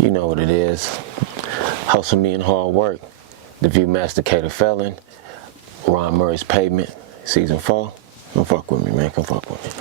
You know what it is. Hustle me and hard work. The Viewmaster Kada Felon. Ron Murray's Pavement, Season 4. Come fuck with me, man. Come fuck with me.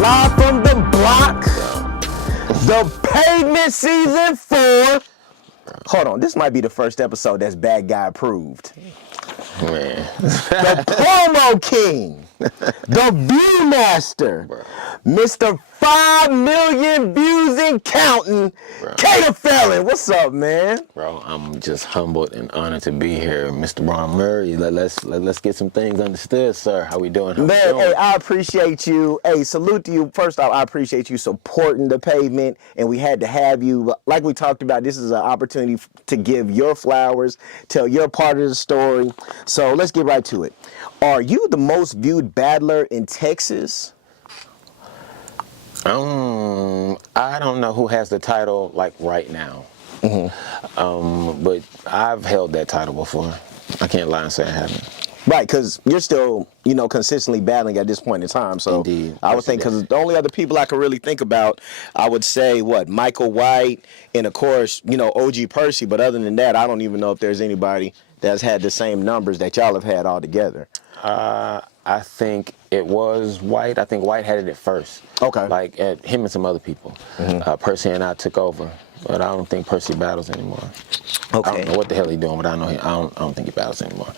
Live from the block, the Pavement Season 4. Hold on, this might be the first episode that's bad guy approved. Man. The Promo King, the Viewmaster, Mr. 5 million views and counting, Kada Felon. What's up, man? Bro, I'm just humbled and honored to be here. Mr. Ron Murray, let's get some things understood, sir. How we doing? How we Man, doing? hey, I appreciate you. Hey, salute to you. First off, I appreciate you supporting the Pavement, and we had to have you. Like we talked about, this is an opportunity to give your flowers, tell your part of the story. So let's get right to it. Are you the most viewed battler in Texas? I don't know who has the title like right now. But I've held that title before. I can't lie and say I haven't. Right, because you're still, consistently battling at this point in time. So Indeed. I would think, because the only other people I could really think about, I would say, Michael White, and of course, OG Percy. But other than that, I don't even know if there's anybody that's had the same numbers that y'all have had all together. I think it was White. I think White had it at first. Okay. Like at him and some other people. Percy and I took over, but I don't think Percy battles anymore. Okay. I don't know what the hell he's doing, but I know I don't think he battles anymore.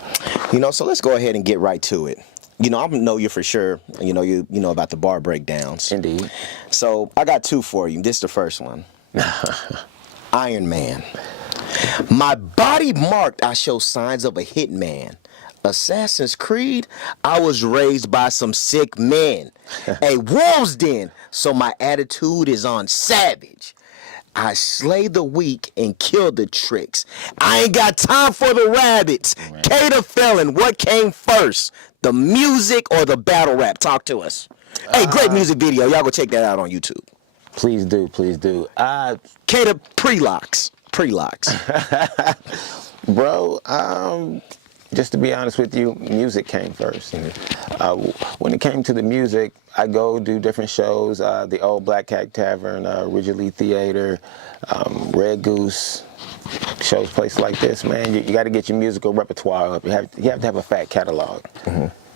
So let's go ahead and get right to it. I know you for sure. You know about the bar breakdowns. Indeed. So I got two for you. This is the first one. Iron Man. My body marked, I show signs of a hitman. Assassin's Creed, I was raised by some sick men. A wolf's den, so my attitude is on savage. I slay the weak and kill the tricks. I ain't got time for the rabbits. Kada Felon, what came first? The music or the battle rap? Talk to us. Hey, great music video. Y'all go check that out on YouTube. Please do, please do. Kada pre-locks. Bro, just to be honest with you, music came first. When it came to the music, I go do different shows, the Old Black Cat Tavern, Ridgely Theater, Red Goose, shows, places like this, man. You got to get your musical repertoire up. You have to have a fat catalog,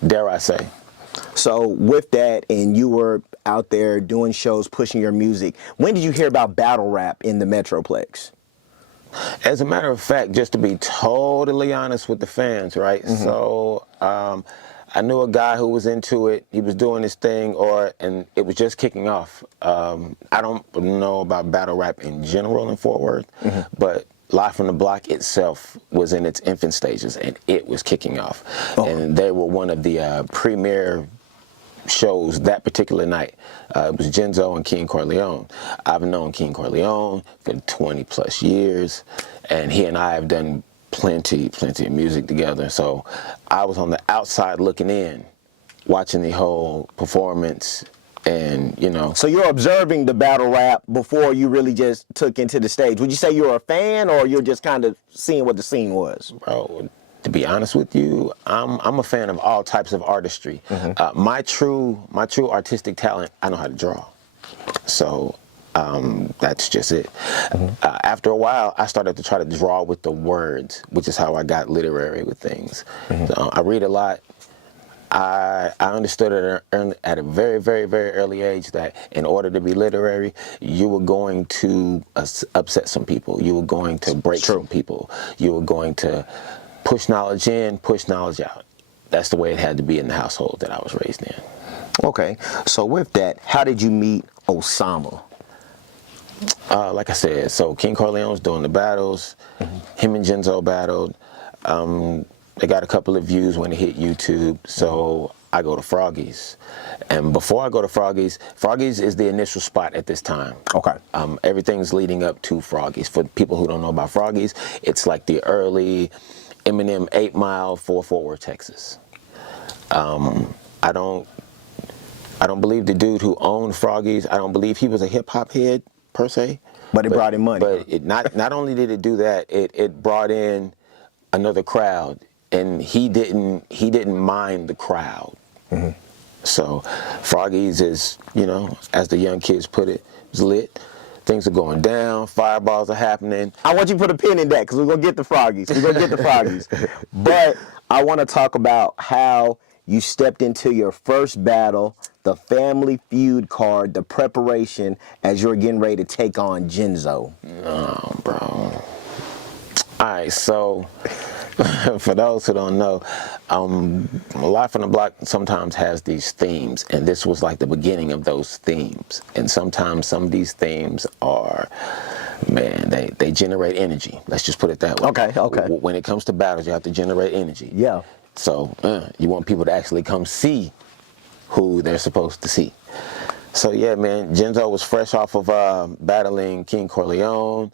dare I say. So with that, and you were out there doing shows, pushing your music, when did you hear about battle rap in the Metroplex? As a matter of fact, just to be totally honest with the fans, right? So I knew a guy who was into it. He was doing his thing, and it was just kicking off. I don't know about battle rap in general in Fort Worth, but Live from the Block itself was in its infant stages, and it was kicking off. And they were one of the premier shows that particular night. It was Genzo and King Corleone. I've known King Corleone for 20 plus years, and he and I have done plenty of music together. So I was on the outside looking in, watching the whole performance, and So you're observing the battle rap before you really just took into the stage. Would you say you're a fan, or you're just kind of seeing what the scene was? Bro, to be honest with you, I'm a fan of all types of artistry. My true artistic talent, I know how to draw. So that's just it. After a while, I started to try to draw with the words, which is how I got literary with things. So, I read a lot. I understood at a very, very, very early age that in order to be literary, you were going to upset some people. You were going to break some people. You were going to push knowledge in, push knowledge out. That's the way it had to be in the household that I was raised in. Okay, so with that, how did you meet Osama? Like I said, so King Corleone was doing the battles. Him and Genzo battled. They got a couple of views when it hit YouTube, so I go to Froggy's. And before I go to Froggy's, Froggy's is the initial spot at this time. Okay. Everything's leading up to Froggy's. For people who don't know about Froggy's, it's like the early Eminem 8 Mile for Fort Worth, Texas. I don't believe the dude who owned Froggy's, I don't believe he was a hip hop head per se. But it brought in money. But it not only did it do that, it brought in another crowd, and he didn't mind the crowd. Mm-hmm. So Froggy's is, you know, as the young kids put it, it's lit. Things are going down. Fireballs are happening. I want you to put a pin in that because we're going to get the Froggies. We're going to get the Froggies. But I want to talk about how you stepped into your first battle, the Family Feud card, the preparation as you're getting ready to take on Genzo. Oh, bro. All right, so for those who don't know, Life on the Block sometimes has these themes, and this was like the beginning of those themes. And sometimes some of these themes are, man, they generate energy. Let's just put it that way. Okay. When it comes to battles, you have to generate energy. Yeah. So you want people to actually come see who they're supposed to see. So yeah, man, Genzo was fresh off of battling King Corleone.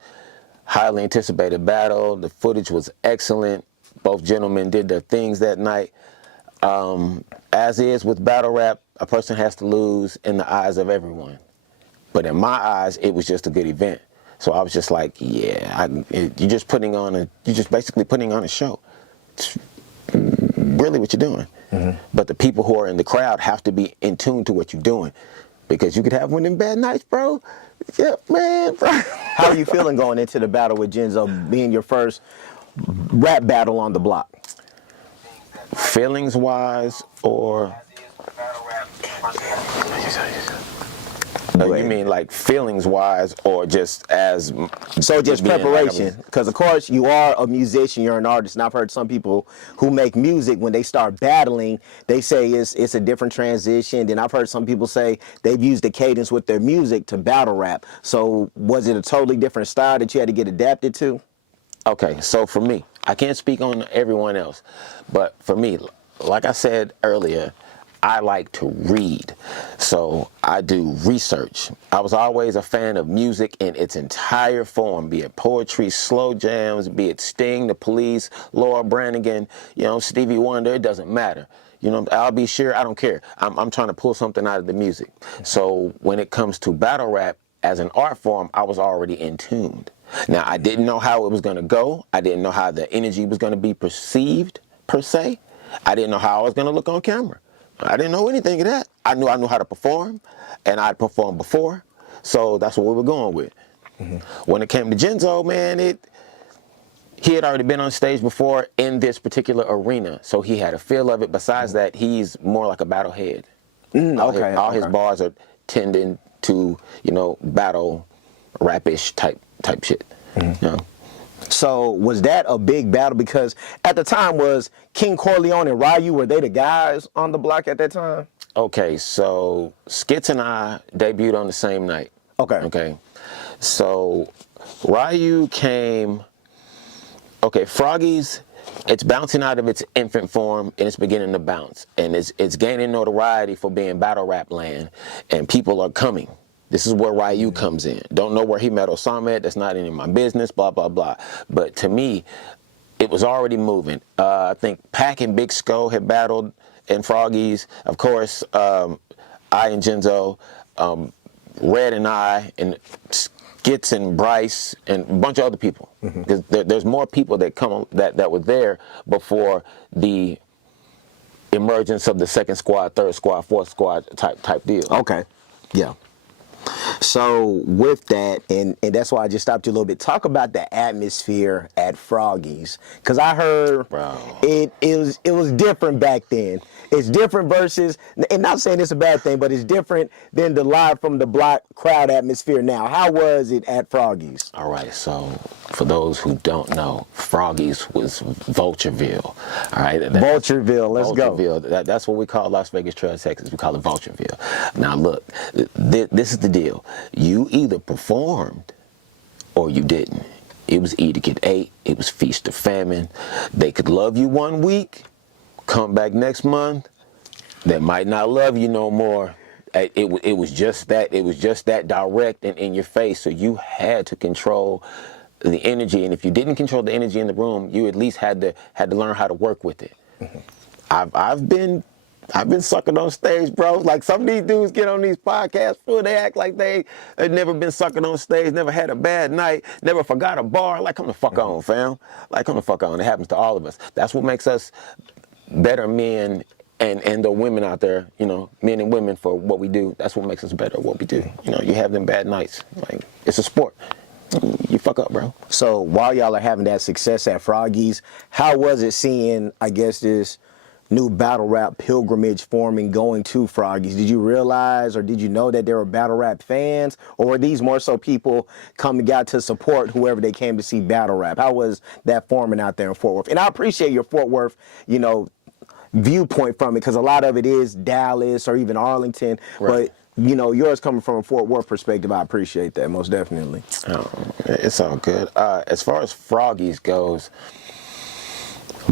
Highly anticipated battle. The footage was excellent. Both gentlemen did their things that night. As is with battle rap, a person has to lose in the eyes of everyone. But in my eyes, it was just a good event. So I was just like, yeah, you're just basically putting on a show. It's really what you're doing. Mm-hmm. But the people who are in the crowd have to be in tune to what you're doing, because you could have one of them bad nights, bro. Yeah, man, bro. How are you feeling going into the battle with Genzo, being your first rap battle on the block? Feelings wise, or you mean like feelings wise, or just as so just preparation? Because of course you are a musician, you're an artist, and I've heard some people who make music, when they start battling, they say it's a different transition. Then I've heard some people say they've used the cadence with their music to battle rap. So was it a totally different style that you had to get adapted to? Okay, so for me, I can't speak on everyone else, but for me, like I said earlier, I like to read, so I do research. I was always a fan of music in its entire form, be it poetry, slow jams, be it Sting, The Police, Laura Branigan, you know, Stevie Wonder, it doesn't matter. You know, I'll be sure, I don't care. I'm trying to pull something out of the music. So when it comes to battle rap as an art form, I was already in tune. Now, I didn't know how it was going to go. I didn't know how the energy was going to be perceived, per se. I didn't know how I was going to look on camera. I didn't know anything of that. I knew how to perform, and I'd performed before, so that's what we were going with. Mm-hmm. When it came to Genzo, man, he had already been on stage before in this particular arena, so he had a feel of it. Besides that, he's more like a battle head. All his bars are tending to, you know, battle rap-ish type shit. Mm-hmm. You know? So was that a big battle? Because at the time, was King Corleone and Ryu, were they the guys on the block at that time? Okay, so Skits and I debuted on the same night. Okay. So Ryu came, Froggy's, it's bouncing out of its infant form, and it's beginning to bounce. And it's gaining notoriety for being battle rap land, and people are coming. This is where Ryu comes in. Don't know where he met Osama at. That's not any of my business, blah, blah, blah. But to me, it was already moving. I think Pac and Big Sko had battled in Froggy's. Of course, I and Genzo, Red and I, and Skits and Bryce, and a bunch of other people. Because there's more people that that were there before the emergence of the second squad, third squad, fourth squad type deal. Okay, yeah. So with that, and that's why I just stopped you a little bit, talk about the atmosphere at Froggy's, because I heard it was different back then. It's different versus, and not saying it's a bad thing, but it's different than the live from the block crowd atmosphere now. How was it at Froggy's? All right, so for those who don't know, Froggy's was Vultureville. All right, Vultureville, let's go. That's what we call Las Vegas Trail, Texas. We call it Vultureville. Now look, this is the deal. You either performed or you didn't. It was eat or get ate. It was feast or famine. They could love you one week, come back next month, that might not love you no more. It was just that. It was just that direct and in your face. So you had to control the energy, and if you didn't control the energy in the room, you at least had to learn how to work with it. I've been sucking on stage, bro. Like some of these dudes get on these podcasts, they act like they've never been sucking on stage, never had a bad night, never forgot a bar. Like, come the fuck on, fam. Like, come the fuck on. It happens to all of us. That's what makes us better men and the women out there, you know, men and women for what we do. That's what makes us better at what we do. You know, you have them bad nights. Like, it's a sport. You fuck up, bro. So while y'all are having that success at Froggy's, how was it seeing, I guess, this new battle rap pilgrimage forming going to Froggy's? Did you realize or did you know that there were battle rap fans, or were these more so people coming out to support whoever they came to see battle rap? How was that forming out there in Fort Worth? And I appreciate your Fort Worth, you know, viewpoint from it, because a lot of it is Dallas or even Arlington, right. But you know, yours coming from a Fort Worth perspective, I appreciate that most definitely. Oh, it's all good. As far as Froggy's goes,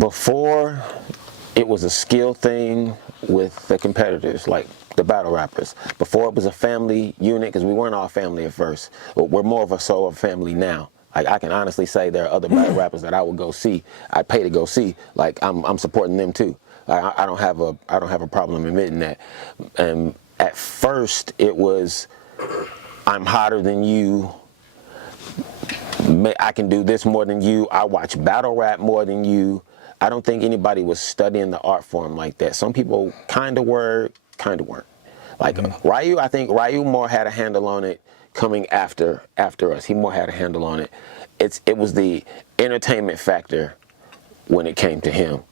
before it was a skill thing with the competitors, like the battle rappers. Before it was a family unit, because we weren't all family at first. We're more of a family now. Like, I can honestly say there are other battle rappers that I would go see. I'd pay to go see. Like, I'm supporting them too. I don't have a problem admitting that. And at first, it was, I'm hotter than you. I can do this more than you. I watch battle rap more than you. I don't think anybody was studying the art form like that. Some people kind of were, kind of weren't. Like Ryu, I think Ryu more had a handle on it coming after us. He more had a handle on it. It was the entertainment factor when it came to him.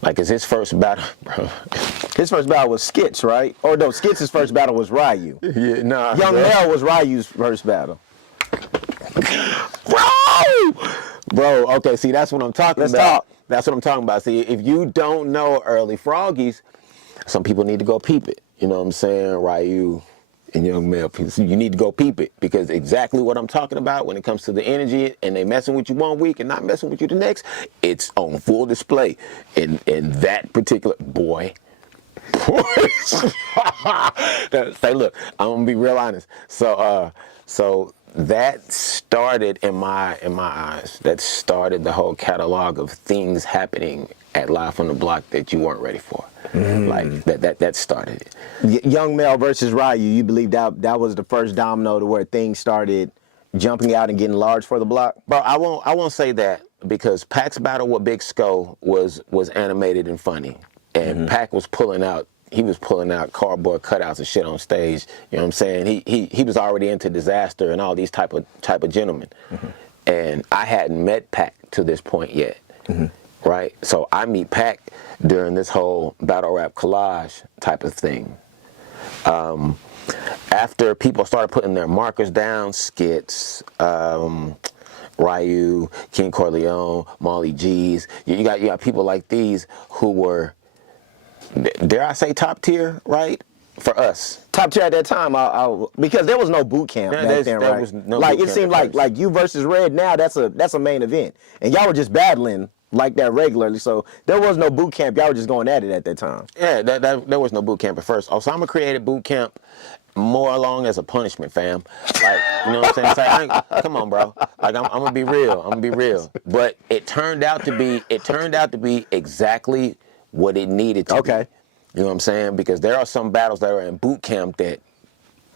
Like, it's his first battle, bro. His first battle was Skits, right? Or no, Skits' first battle was Ryu. Yeah, nah. Young Mel was Ryu's first battle. Bro, okay, see, that's what I'm talking Let's about. talk. That's what I'm talking about. See, if you don't know early Froggies, some people need to go peep it. You know what I'm saying? Ryu and Young Mel, you need to go peep it, because exactly what I'm talking about when it comes to the energy, and they messing with you one week and not messing with you the next, it's on full display in that particular boy. Say, look, I'm gonna be real honest. So that started in my eyes. That started the whole catalog of things happening at Live from the Block that you weren't ready for. Like that started it. Young Mel versus Ryu, you believe that was the first domino to where things started jumping out and getting large for the block? Bro, I won't say that, because Pac's battle with Big Skull was animated and funny, and Pac was pulling out cardboard cutouts and shit on stage. You know what I'm saying? He was already into disaster and all these type of gentlemen, and I hadn't met Pac to this point yet. Right? So I meet Pac during this whole battle rap collage type of thing. After people started putting their markers down, Skits, Ryu, King Corleone, Molly G's, you got people like these who were, dare I say, top tier, right? For us. Top tier at that time, because there was no boot camp back then, right? Was no like, boot it seemed like you versus Red now, that's a main event. And y'all were just battling like that regularly, so there was no boot camp. Y'all were just going at it at that time. Yeah, there was no boot camp at first. Osama created boot camp more along as a punishment, fam. Like, you know what I'm saying? Come on, bro. Like, I'm gonna be real. But it turned out to be exactly what it needed to be. You know what I'm saying? Because there are some battles that are in boot camp that,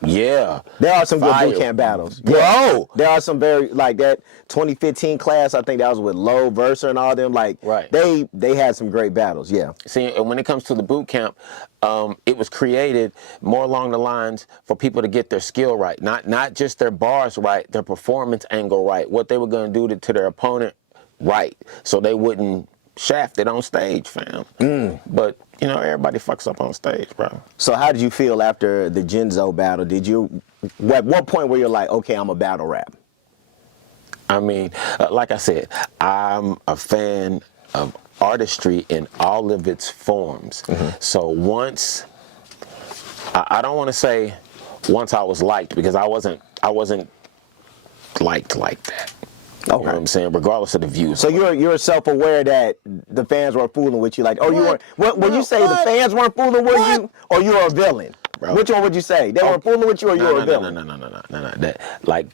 yeah. There are some fire. good boot camp battles. Bro! Yeah. There are some very, like that 2015 class, I think that was with Low, Verser, and all them. Like, right. They had some great battles, yeah. See, and when it comes to the boot camp, it was created more along the lines for people to get their skill right. Not just their bars right, their performance angle right, what they were going to do to their opponent right, so they wouldn't shaft it on stage, fam. But, you know, everybody fucks up on stage, bro. So how did you feel after the Genzo battle? At what point were you like, okay, I'm a battle rap? I mean, like I said, I'm a fan of artistry in all of its forms. So once, I don't want to say once I was liked, because I wasn't liked like that. You know what I'm saying? Regardless of the views. So you're self-aware that the fans were fooling with you, like, oh, you weren't. When you say the fans weren't fooling with you, or you were a villain? Bro. Which one would you say? They were fooling with you, or you were a villain? No. That, like,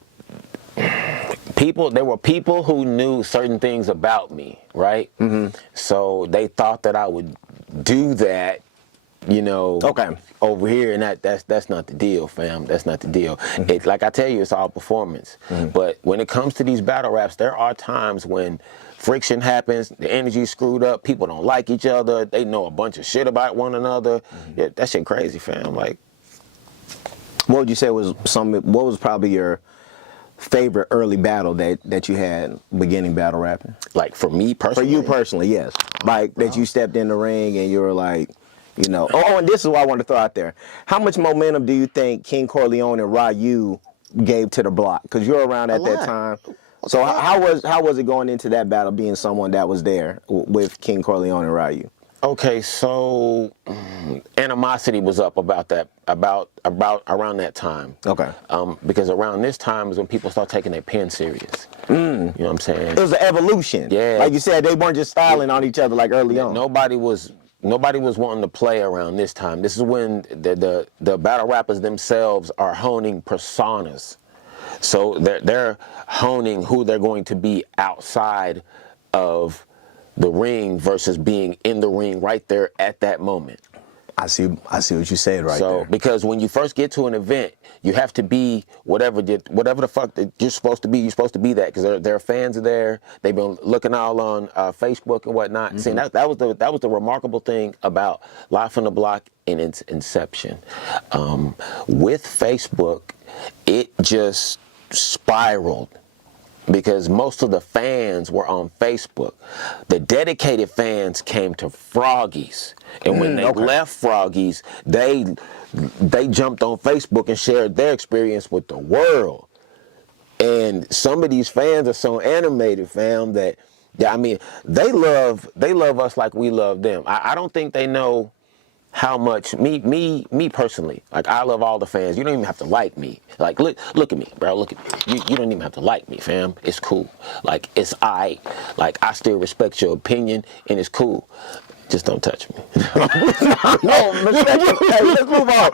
there were people who knew certain things about me, right? So they thought that I would do that, you know, over here, and that's not the deal, fam. That's not the deal. It, like I tell you, it's all performance. But when it comes to these battle raps, there are times when friction happens, the energy's screwed up, people don't like each other, they know a bunch of shit about one another. Yeah, that shit crazy, fam. Like, what would you say was what was probably your favorite early battle that you had beginning battle rapping? Like for me personally? For you personally, yes. Like that you stepped in the ring and you were like, you know. Oh, and this is what I want to throw out there. How much momentum do you think King Corleone and Ryu gave to the block? Because you were around at that time. So how was it going into that battle, being someone that was there with King Corleone and Ryu? Okay, so animosity was up about around that time. Okay. Because around this time is when people start taking their pen serious. You know what I'm saying? It was an evolution. Yeah. Like you said, they weren't just styling on each other like early on. Nobody was wanting to play around this time. This is when the battle rappers themselves are honing personas. So they're honing who they're going to be outside of the ring versus being in the ring right there at that moment. I see what you said right there. So because when you first get to an event, you have to be whatever the fuck that you're supposed to be. You're supposed to be that because their fans are there. They've been looking all on Facebook and whatnot. See, that was the remarkable thing about Live from the Block in its inception. With Facebook, it just spiraled. Because most of the fans were on Facebook. The dedicated fans came to Froggies. And when they left Froggies, they jumped on Facebook and shared their experience with the world. And some of these fans are so animated, fam, that, I mean, they love us like we love them. I don't think they know how much me personally, like, I love all the fans. You don't even have to like me. Like, look at me, bro. Look at me. You don't even have to like me, fam. It's cool. Like, it's aight. Like, I still respect your opinion, and it's cool. Just don't touch me. No, hey, let's move on.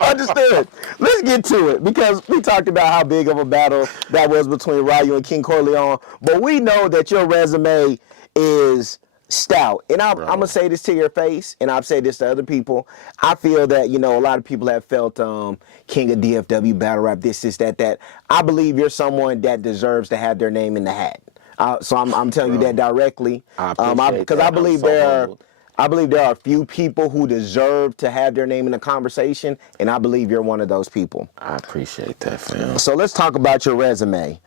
Understood. Let's get to it, because we talked about how big of a battle that was between Ryu and King Corleone, but we know that your resume is stout. And I'm going to say this to your face, and I've said this to other people. I feel that, you know, a lot of people have felt King of DFW, battle rap, this, that. I believe you're someone that deserves to have their name in the hat. So I'm telling you that directly. Because I believe there are a few people who deserve to have their name in the conversation, and I believe you're one of those people. I appreciate that, fam. So let's talk about your resume.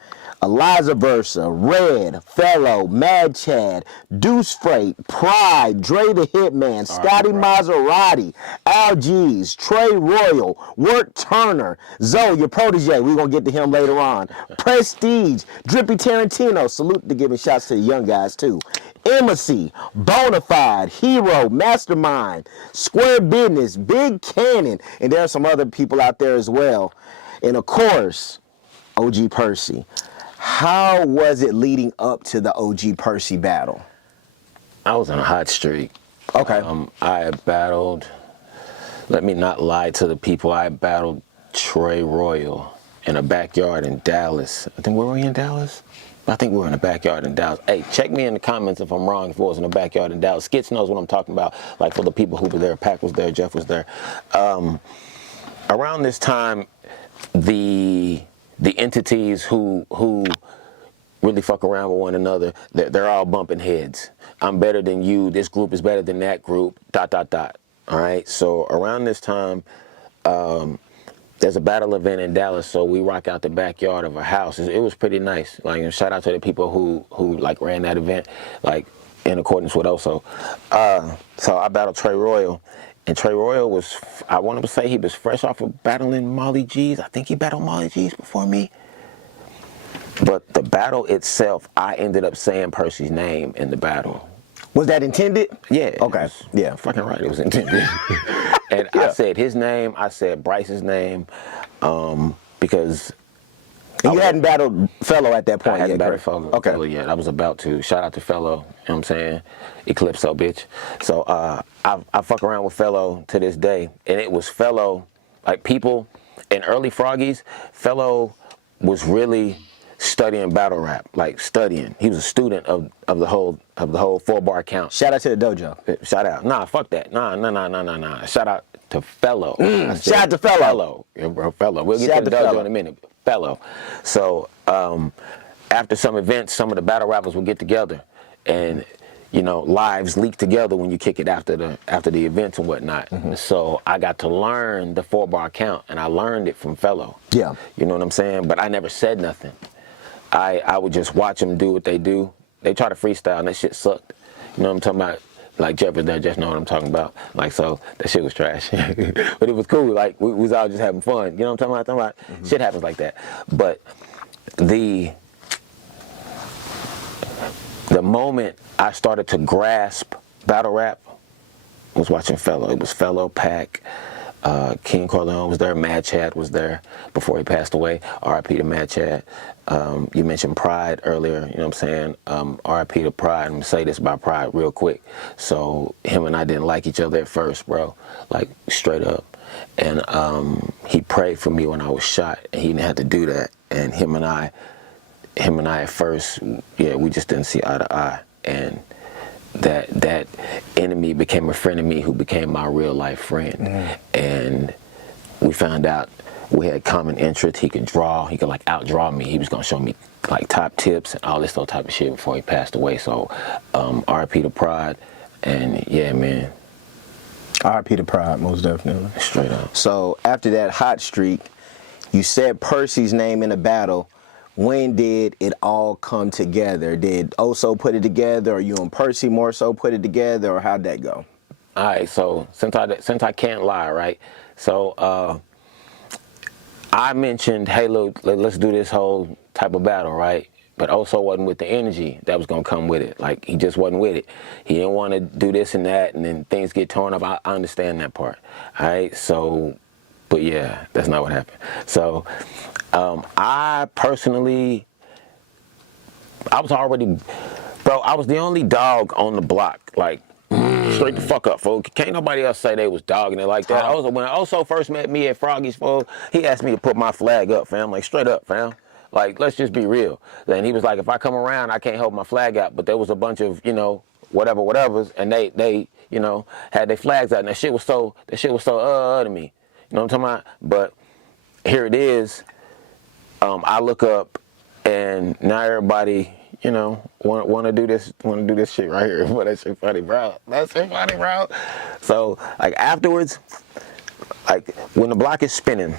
Eliza Versa, Red, Fellow, Mad Chad, Deuce Freight, Pride, Dre the Hitman, Scotty Maserati, Al G's, Trey Royal, Wirt Turner, Zoe, your protege, we're going to get to him later on, Prestige, Drippy Tarantino, salute to giving shots to the young guys too, Embassy, Bonafide, Hero, Mastermind, Square Business, Big Cannon, and there are some other people out there as well. And of course, OG Percy. How was it leading up to the OG Percy battle? I was on a hot streak. Okay. I battled, let me not lie to the people, I battled Trey Royal in a backyard in Dallas. I think, were we in Dallas? I think we were in a backyard in Dallas. Hey, check me in the comments if I'm wrong, if it was in a backyard in Dallas. Skits knows what I'm talking about, like for the people who were there. Pac was there, Jeff was there. Around this time, the entities who really fuck around with one another, they're all bumping heads. I'm better than you, this group is better than that group, ... All right, so around this time, there's a battle event in Dallas, so we rock out the backyard of a house. It was pretty nice. Like, and shout out to the people who like ran that event, like in accordance with also. So I battled Trey Royal. And Trey Royal was, I want to say he was fresh off of battling Molly G's. I think he battled Molly G's before me. But the battle itself, I ended up saying Percy's name in the battle. Was that intended? Yeah. Okay. Yeah, fucking right, it was intended. And I said his name, I said Bryce's name, because And you hadn't battled Fellow at that I point hadn't yet, battled correct? Fellow yet. I was about to. Shout out to Fellow, you know what I'm saying? Eclipso, bitch. So I fuck around with Fellow to this day. And it was Fellow, like people in early Froggies, Fellow was really studying battle rap, like studying. He was a student of the whole 4-bar count. Shout out to the dojo. Shout out. Nah, fuck that. Nah. Shout out to Fellow. Shout out to Fellow. Yeah, bro, Fellow. We'll Shout get to the out to dojo Fellow. in a minute. Fellow. So after some events, some of the battle rappers would get together, and you know, lives leak together when you kick it after the events and whatnot. So I got to learn the 4-bar count, and I learned it from Fellow. Yeah. You know what I'm saying? But I never said nothing. I would just watch them do what they do. They try to freestyle, and that shit sucked. You know what I'm talking about? Like Jeff was there, just know what I'm talking about. Like, so that shit was trash. But it was cool. Like, we was all just having fun. You know what I'm talking about? Shit happens like that. But the moment I started to grasp battle rap was watching Fellow. It was Fellow, Pac, King Corleone was there, Mad Chad was there before he passed away. R.I.P. to Mad Chad. You mentioned Pride earlier, you know what I'm saying? R.I.P. to Pride. I'm gonna say this about Pride real quick. So him and I didn't like each other at first, bro, like straight up. And he prayed for me when I was shot, and he didn't have to do that. And him and I at first, yeah, we just didn't see eye to eye. And that enemy became a friend of me who became my real life friend. And we found out we had common interests. He could draw, he could like outdraw me. He was gonna show me like top tips and all this other type of shit before he passed away. So R.I.P. to Pride. And yeah, man. R.I.P. to Pride, most definitely. Straight up. So after that hot streak, you said Percy's name in the battle. When did it all come together? Did Oso put it together, or you and Percy more so put it together, or how'd that go? All right, so since I can't lie, right? So I mentioned, hey, look, let's do this whole type of battle, right? But Oso wasn't with the energy that was gonna come with it. Like, he just wasn't with it. He didn't want to do this and that, and then things get torn up. I understand that part. All right, so, but yeah, that's not what happened. So I personally, I was the only dog on the block. Like, straight the fuck up, folks. Can't nobody else say they was dogging it like that. When Oso first met me at Froggy's, folks, he asked me to put my flag up, fam. Like, straight up, fam. Like, let's just be real. Then he was like, if I come around, I can't hold my flag out. But there was a bunch of, you know, whatevers, and they, you know, had their flags out, and that shit was so to me. You know what I'm talking about? But here it is. I look up, and now everybody, you know, want to do this shit right here. But that shit funny, bro. That shit funny, bro. So like afterwards, like when the block is spinning,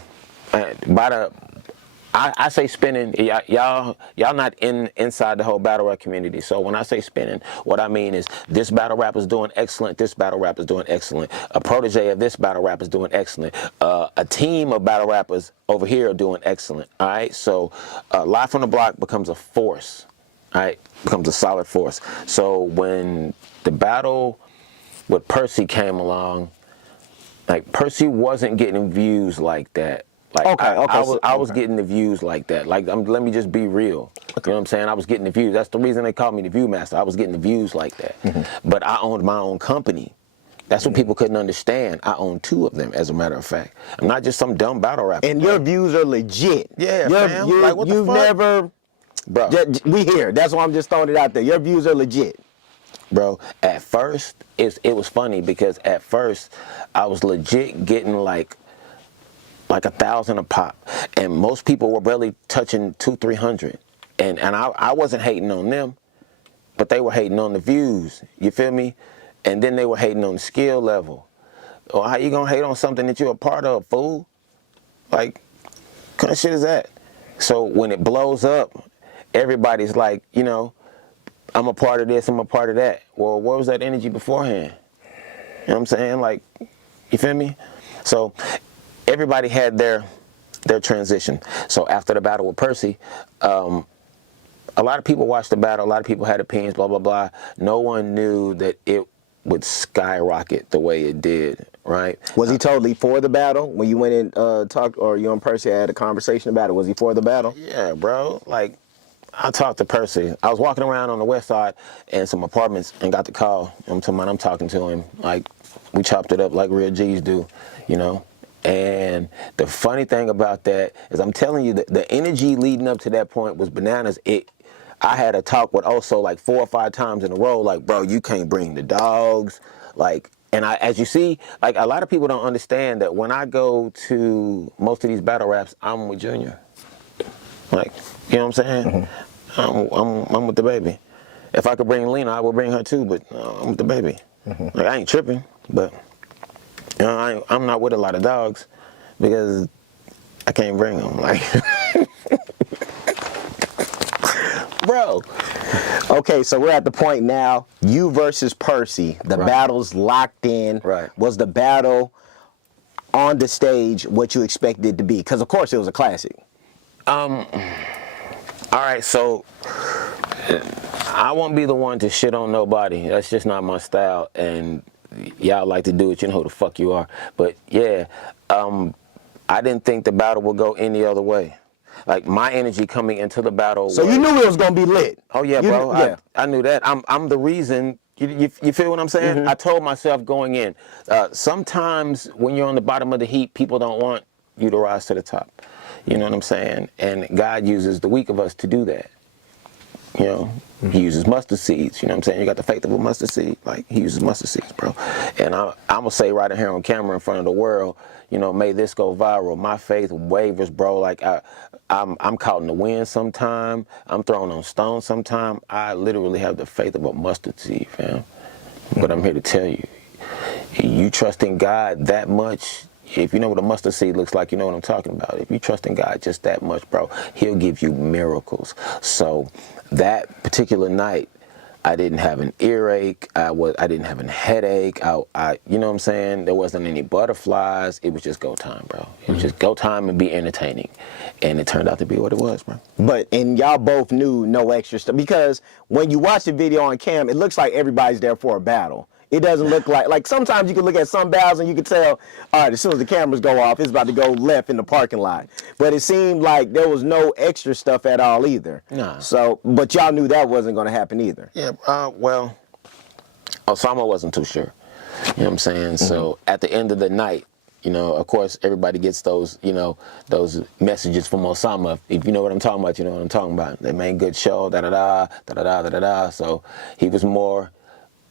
I say spinning. Y'all not inside the whole battle rap community. So when I say spinning, what I mean is this battle rap is doing excellent. This battle rap is doing excellent. A protege of this battle rap is doing excellent. A team of battle rappers over here are doing excellent. All right. So Live from the Block becomes a force. All right, becomes a solid force. So when the battle with Percy came along, like Percy wasn't getting views like that. Like I was getting the views like that. Like let me just be real. You know what I'm saying? I was getting the views. That's the reason they called me the Viewmaster. I was getting the views like that. But I owned my own company. That's what people couldn't understand. I own 2 of them, as a matter of fact. I'm not just some dumb battle rapper. And your views are legit. Yeah, fam. Like, what the you've fuck? never, bro. We here. That's why I'm just throwing it out there. Your views are legit. Bro, at first, it was funny because at first, I was legit getting like 1,000 a pop, and most people were barely touching 200-300, and I wasn't hating on them, but they were hating on the views. You feel me? And then they were hating on the skill level. Or how you gonna hate on something that you're a part of, fool? Like, what kind of shit is that? So when it blows up, everybody's like, you know, I'm a part of this, I'm a part of that. Well, where was that energy beforehand? You know what I'm saying? Like, you feel me? So everybody had their transition. So after the battle with Percy, a lot of people watched the battle, a lot of people had opinions, blah, blah, blah. No one knew that it would skyrocket the way it did, right? Was he totally for the battle when you went and talked, or you and Percy had a conversation about it? Was he for the battle? Yeah, bro. Like, I talked to Percy. I was walking around on the west side in some apartments and got the call. I'm talking to him. Like, we chopped it up like real G's do, you know? And the funny thing about that is I'm telling you that the energy leading up to that point was bananas. I had a talk with Oso like 4 or 5 times in a row, like, bro, you can't bring the dogs. Like, and as you see, like, a lot of people don't understand that when I go to most of these battle raps, I'm with Junior. Like, you know what I'm saying? I'm with the baby. If I could bring Lena, I would bring her too, but I'm with the baby. Like, I ain't tripping, but you know, I'm not with a lot of dogs because I can't bring them. Like, Bro. Okay, so we're at the point now, you versus Percy. The battle's locked in. Right. Was the battle on the stage what you expected it to be? Because, of course, it was a classic. All right, so I won't be the one to shit on nobody. That's just not my style. And y'all like to do it, you know who the fuck you are. But yeah, I didn't think the battle would go any other way. Like, my energy coming into the battle. So you knew it was gonna be lit. Oh yeah, bro. I knew that. I'm the reason. You feel what I'm saying? I told myself going in. Sometimes when you're on the bottom of the heap, people don't want you to rise to the top. You know what I'm saying? And God uses the weak of us to do that. You know, he uses mustard seeds. You know what I'm saying? You got the faith of a mustard seed. Like, he uses mustard seeds, bro. And I'm gonna say right here on camera in front of the world, you know, may this go viral. My faith wavers, bro. Like, I'm caught in the wind sometime. I'm thrown on stones sometime. I literally have the faith of a mustard seed, fam. But I'm here to tell you, you trust in God that much. If you know what a mustard seed looks like, you know what I'm talking about. If you trust in God just that much, bro, he'll give you miracles. So that particular night, I didn't have an earache. I didn't have a headache. You know what I'm saying? There wasn't any butterflies. It was just go time, bro. It was just go time and be entertaining. And it turned out to be what it was, bro. And y'all both knew no extra stuff, because when you watch the video on cam, it looks like everybody's there for a battle. It doesn't look like sometimes you can look at some battles and you can tell, all right, as soon as the cameras go off, it's about to go left in the parking lot. But it seemed like there was no extra stuff at all either. Nah. So, but y'all knew that wasn't going to happen either. Yeah, well, Osama wasn't too sure. You know what I'm saying? So at the end of the night, you know, of course, everybody gets those, you know, those messages from Osama. If you know what I'm talking about, you know what I'm talking about. They made good show, da-da-da, da-da-da, da-da-da. So he was more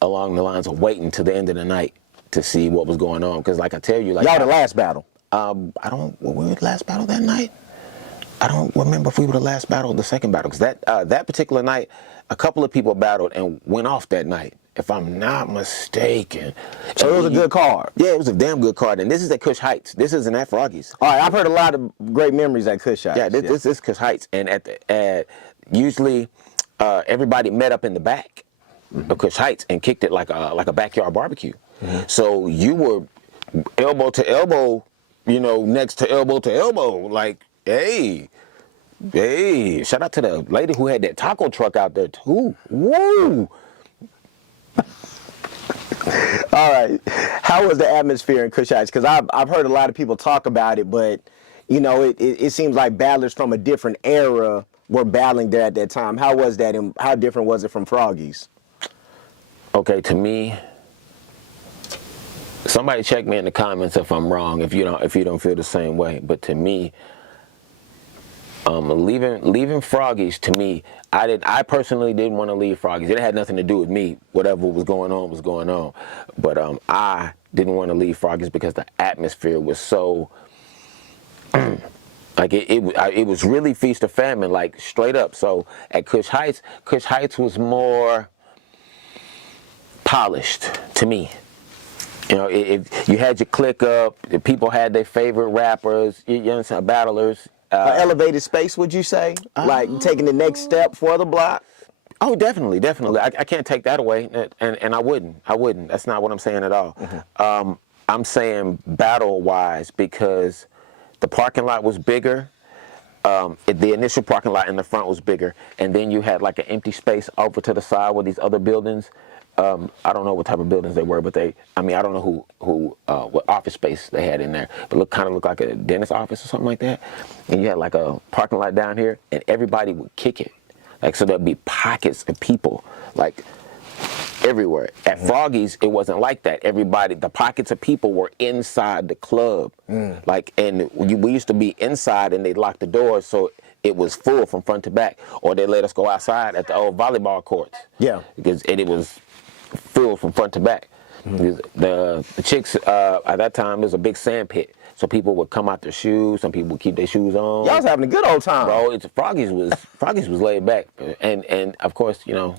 along the lines of waiting to the end of the night to see what was going on. Because like I tell you, like, y'all the last battle. were we the last battle that night? I don't remember if we were the last battle or the second battle. Because that particular night, a couple of people battled and went off that night, if I'm not mistaken. So it was a good card. Yeah, it was a damn good card. And this is at Kush Heights. This isn't at Froggy's. All right, I've heard a lot of great memories at Kush Heights. Yeah, this is Kush Heights. And usually everybody met up in the back of Kush Heights and kicked it like a backyard barbecue. So you were elbow to elbow, you know, next to elbow, like, hey, shout out to the lady who had that taco truck out there too. Woo! All right, how was the atmosphere in Kush Heights? Because I've heard a lot of people talk about it, but you know, it seems like battlers from a different era were battling there at that time. How was that, and how different was it from Froggy's? Okay, to me, somebody check me in the comments if I'm wrong, if you don't feel the same way. But to me, leaving Froggy's, to me, I personally didn't want to leave Froggy's. It had nothing to do with me. Whatever was going on was going on. But I didn't want to leave Froggy's because the atmosphere was so like it was really feast or famine, like straight up. So at Kush Heights was more polished to me. You know, if you had your click up, the people had their favorite rappers, you understand, battlers. Elevated space, would you say? Like taking the next step for the block? Oh, definitely. I can't take that away, and I wouldn't. That's not what I'm saying at all. I'm saying battle-wise, because the parking lot was bigger. The initial parking lot in the front was bigger, and then you had like an empty space over to the side where these other buildings. I don't know what type of buildings they were, but I don't know what office space they had in there, but kind of looked like a dentist office or something like that. And you had like a parking lot down here, and everybody would kick it. Like, so there'd be pockets of people, like, everywhere. At Froggy's, it wasn't like that. The pockets of people were inside the club. Like, and we used to be inside, and they'd lock the doors, so it was full from front to back. Or they let us go outside at the old volleyball courts. Yeah. And it was full from front to back. The chicks, at that time, there was a big sand pit. So people would come out their shoes. Some people would keep their shoes on. Y'all was having a good old time. Bro, Froggy's was laid back. And of course, you know,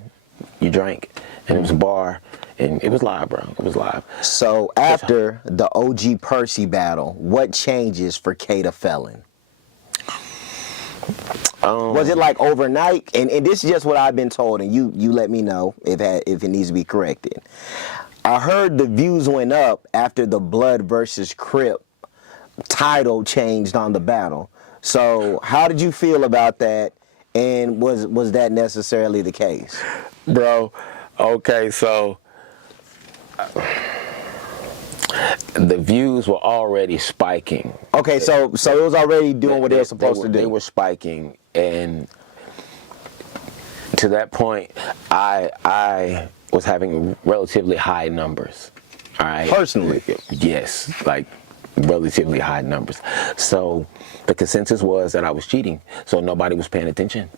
you drank. And it was a bar. And it was live, bro. It was live. So after the OG Percy battle, what changes for Kada Felon? Was it like overnight? And this is just what I've been told, and you let me know if it needs to be corrected. I heard the views went up after the Blood versus Crip title changed on the battle. So how did you feel about that? And was that necessarily the case? Bro, okay, so the views were already spiking. Okay, so it was already doing what they were supposed to do. They were spiking, and to that point, I was having relatively high numbers. All right. Personally? Yes, like relatively high numbers. So the consensus was that I was cheating, so nobody was paying attention.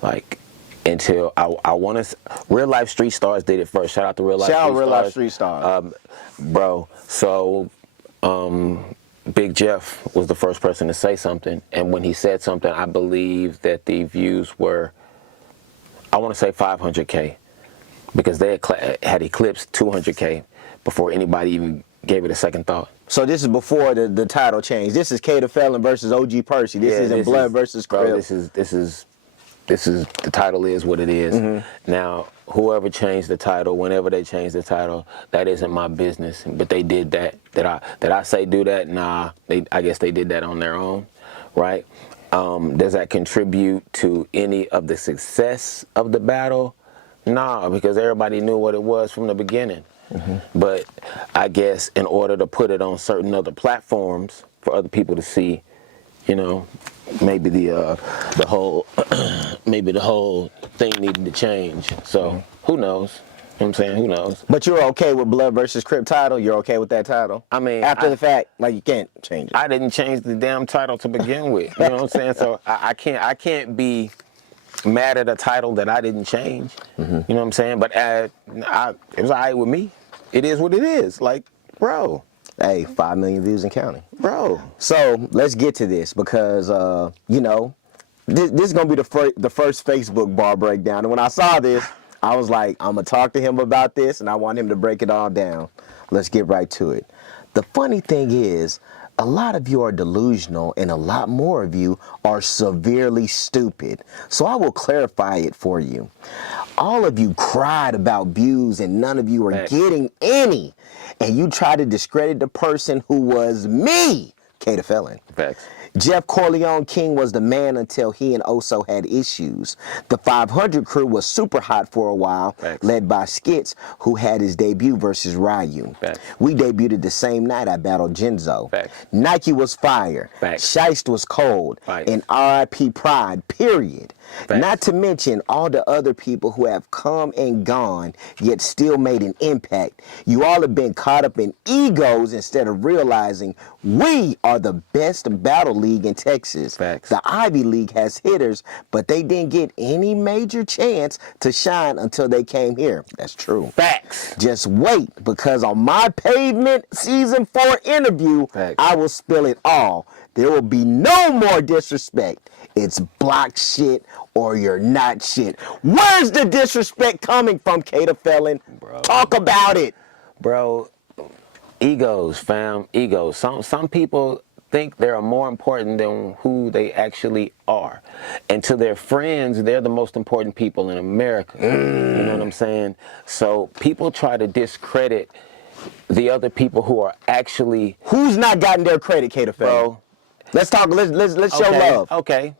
Like, until I want to, Real Life Street Stars did it first. Shout out to Real Life Street Stars. Bro, so Big Jeff was the first person to say something, and when he said something, I believe that the views were, I want to say 500K, because they had eclipsed 200K before anybody even gave it a second thought. So this is before the title change. This is Kada Felon versus OG Percy. This isn't Blood versus Crip. Bro, this is the title is what it is. Now, whoever changed the title, whenever they changed the title, that isn't my business. But they did that. Did I say do that? Nah. I guess they did that on their own, right? Does that contribute to any of the success of the battle? Nah, because everybody knew what it was from the beginning. But I guess in order to put it on certain other platforms for other people to see, you know, maybe the whole thing needed to change. So who knows? You know what I'm saying? Who knows? But you're okay with Blood versus Crip title? You're okay with that title? I mean, after the fact, like, you can't change it. I didn't change the damn title to begin with. You know what I'm saying? So I can't be mad at a title that I didn't change. You know what I'm saying? But it was all right with me. It is what it is. Like, bro. Hey, 5 million views and counting. Bro. So let's get to this because, you know, this is going to be the first Facebook bar breakdown. And when I saw this, I was like, I'm going to talk to him about this, and I want him to break it all down. Let's get right to it. The funny thing is, a lot of you are delusional, and a lot more of you are severely stupid. So I will clarify it for you. All of you cried about views, and none of you are getting any. And you try to discredit the person who was me, Kada Felon. Facts. Jeff Corleone King was the man until he and Oso had issues. The 500 crew was super hot for a while, led by Skits, who had his debut versus Ryu. We debuted the same night I battled Genzo. Nike was fire. Shiest was cold. And RIP Pride, period. Not to mention all the other people who have come and gone, yet still made an impact. You all have been caught up in egos instead of realizing we are the best battle league in Texas. The Ivy League has hitters, but they didn't get any major chance to shine until they came here. That's true. Facts. Just wait, because on my Pavement Season 4 interview, I will spill it all. There will be no more disrespect. It's block shit or you're not shit. Where's the disrespect coming from, Kada Felon? Bro. Talk about it. Bro, egos, fam, egos. Some people think they're more important than who they actually are. And to their friends, they're the most important people in America. You know what I'm saying? So people try to discredit the other people who are actually... Who's not gotten their credit, Kada Felon? Bro. Let's talk, let's show love. Okay.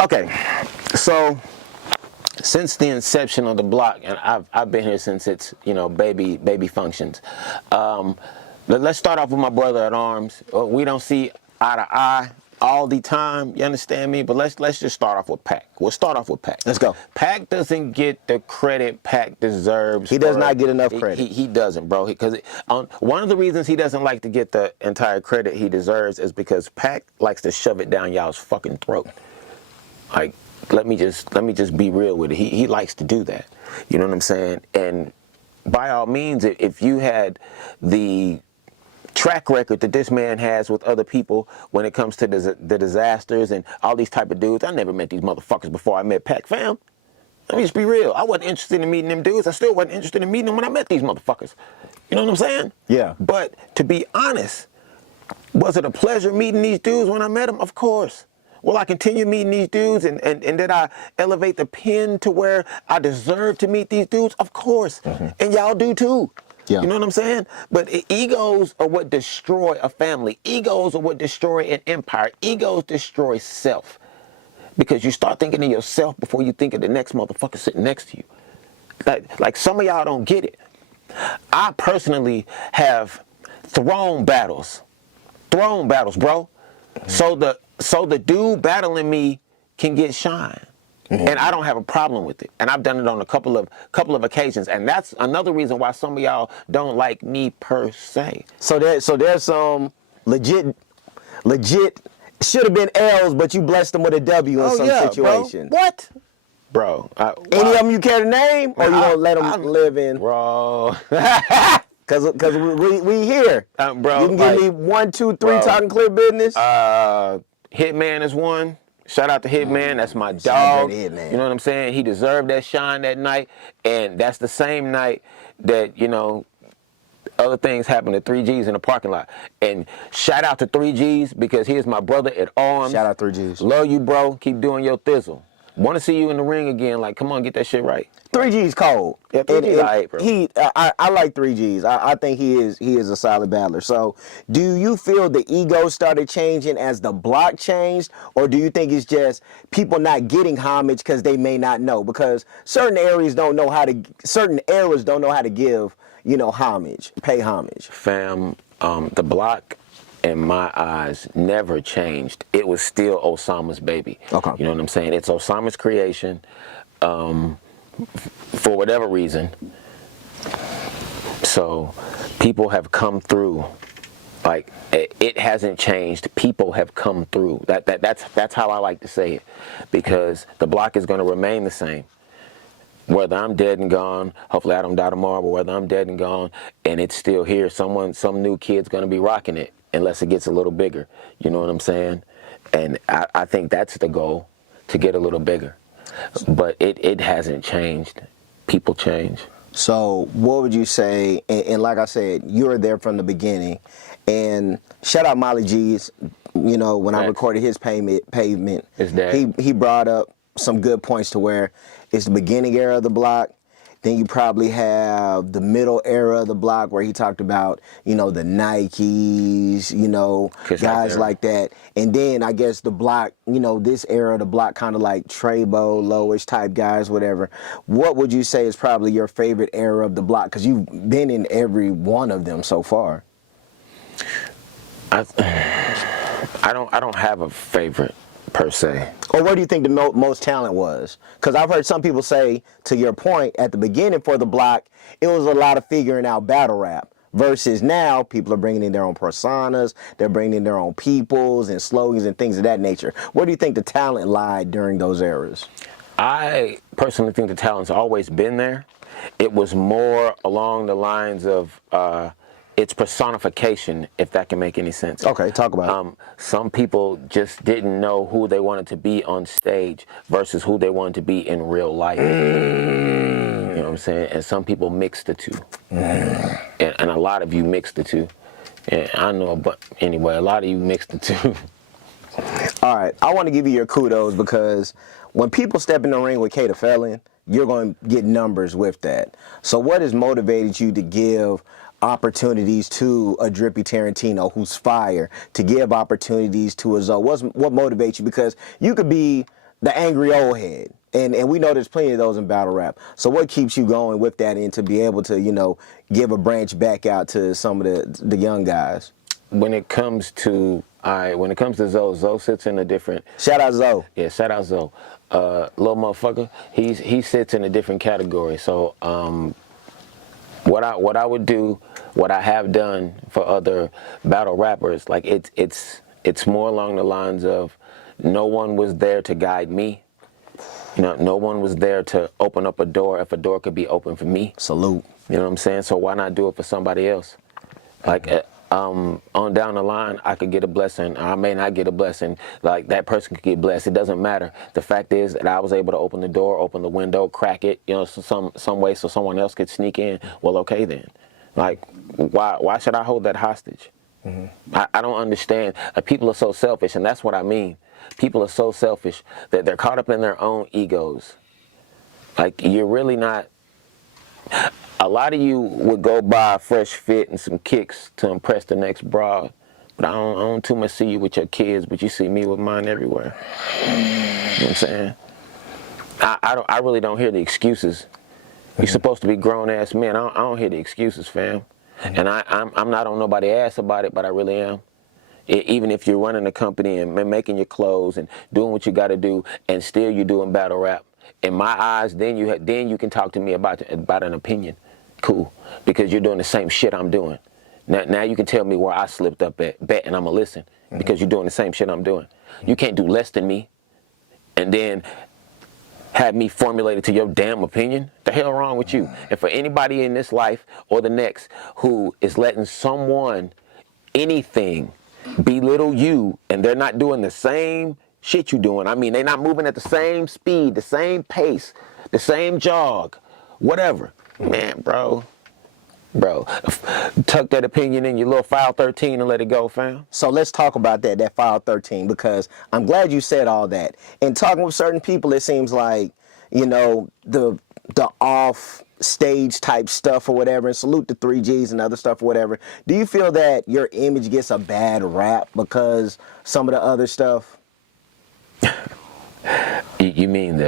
Okay. So since the inception of the block, and I've been here since its baby functions. Let's start off with my brother at arms. We don't see eye to eye all the time, you understand me? But let's just start off with Pac. We'll start off with Pac. Let's go. Pac doesn't get the credit Pac deserves. He does not get enough credit. He doesn't, bro. Because one of the reasons he doesn't like to get the entire credit he deserves is because Pac likes to shove it down y'all's fucking throat. Like, let me just be real with it. He likes to do that. You know what I'm saying? And by all means, if you had the track record that this man has with other people when it comes to the disasters and all these type of dudes. I never met these motherfuckers before I met Pac, fam. Let me just be real. I wasn't interested in meeting them dudes. I still wasn't interested in meeting them when I met these motherfuckers. You know what I'm saying? Yeah. But to be honest, was it a pleasure meeting these dudes when I met them? Of course. Will I continue meeting these dudes and did I elevate the pen to where I deserve to meet these dudes? Of course. And y'all do too. Yeah. You know what I'm saying? But egos are what destroy a family. Egos are what destroy an empire. Egos destroy self. Because you start thinking of yourself before you think of the next motherfucker sitting next to you. Like some of y'all don't get it. I personally have thrown battles, bro. So the dude battling me can get shine. And I don't have a problem with it. And I've done it on a couple of occasions. And that's another reason why some of y'all don't like me per se. So there's some legit should have been L's, but you blessed them with a W in some situations. Bro. What? Bro. Any of them you care to name? Or you gonna let them live in? Bro. Cause we here. Bro. You can give me 1, 2, 3 talking clear business. Hitman is one. Shout out to Hitman, that's my Shout out dog. to Hitman. You know what I'm saying? He deserved that shine that night, and that's the same night that, other things happened to 3Gs in the parking lot. And shout out to 3Gs because he is my brother at arms. Shout out 3Gs. Love you, bro. Keep doing your thizzle. Want to see you in the ring again. Like, come on, get that shit right. 3G's cold. Yeah, 3G's alright, bro. I like 3Gs. I think he is a solid battler. So, do you feel the ego started changing as the block changed, or do you think it's just people not getting homage because they may not know? Because certain eras don't know how to give homage, pay homage. Fam, the block in my eyes never changed. It was still Osama's baby. Okay. You know what I'm saying? It's Osama's creation. For whatever reason. So people have come through. Like, it hasn't changed. People have come through. That's how I like to say it, because the block is going to remain the same. Whether I'm dead and gone, hopefully I don't die tomorrow, but whether I'm dead and gone and it's still here, some new kid's going to be rocking it unless it gets a little bigger. You know what I'm saying? And I think that's the goal, to get a little bigger. But it hasn't changed. People change. So what would you say, and like I said, you were there from the beginning, and shout out Molly G's, when I recorded his Pavement, His dad. he brought up some good points to where it's the beginning era of the block. Then you probably have the middle era of the block where he talked about, the Nikes, guys like that. And then I guess the block, this era of the block, kind of like Trebo, Lowish type guys, whatever. What would you say is probably your favorite era of the block? Because you've been in every one of them so far. I don't have a favorite per se. Or where do you think the most talent was? Because I've heard some people say, to your point, at the beginning for the block, it was a lot of figuring out battle rap. Versus now, people are bringing in their own personas, they're bringing in their own peoples and slogans and things of that nature. Where do you think the talent lied during those eras? I personally think the talent's always been there. It was more along the lines of its personification, if that can make any sense. Okay, talk about it. Some people just didn't know who they wanted to be on stage versus who they wanted to be in real life. You know what I'm saying? And some people mixed the two. And a lot of you mixed the two. And I know, but anyway, a lot of you mixed the two. All right, I want to give you your kudos, because when people step in the ring with Kada Felon, you're going to get numbers with that. So what has motivated you to give opportunities to a Drippy Tarantino who's fire, to give opportunities to a Zoe? What motivates you? Because you could be the angry old head, And we know there's plenty of those in battle rap. So what keeps you going with that and to be able to, you know, give a branch back out to some of the young guys? When it comes to Zoe sits in a different. Shout out Zoe. Yeah, shout out Zoe. Little motherfucker, he sits in a different category. So what I would do, what I have done for other battle rappers, like it's more along the lines of no one was there to guide me. You know, no one was there to open up a door if a door could be open for me. Salute. You know what I'm saying? So why not do it for somebody else? Like on down the line, I could get a blessing. I may not get a blessing. Like that person could get blessed. It doesn't matter. The fact is that I was able to open the door, open the window, crack it, you know, some way so someone else could sneak in. Well, okay then. Like why should I hold that hostage? I don't understand. People are so selfish, and that's what I mean. People are so selfish that they're caught up in their own egos. Like, you're really not. A lot of you would go buy a fresh fit and some kicks to impress the next broad, but I don't too much see you with your kids, but you see me with mine everywhere. You know what I'm saying? I really don't hear the excuses. You're supposed to be grown-ass men. I don't hear the excuses, fam. And I'm not on nobody's ass about it, but I really am. Even if you're running a company and making your clothes and doing what you got to do, and still you're doing battle rap, in my eyes, then you can talk to me about an opinion. Cool, because you're doing the same shit I'm doing. Now you can tell me where I slipped up at, bet, and I'm gonna listen, because you're doing the same shit I'm doing. You can't do less than me, and then have me formulated to your damn opinion. The hell wrong with you? And for anybody in this life or the next who is letting someone, anything, belittle you, and they're not doing the same shit you doing. I mean, they're not moving at the same speed, the same pace, the same jog, whatever. Man, bro, tuck that opinion in your little file 13 and let it go, fam. So let's talk about that file 13, because I'm glad you said all that. And talking with certain people, it seems like, you know, the off stage type stuff or whatever, and salute the 3Gs and other stuff or whatever. Do you feel that your image gets a bad rap because some of the other stuff? You mean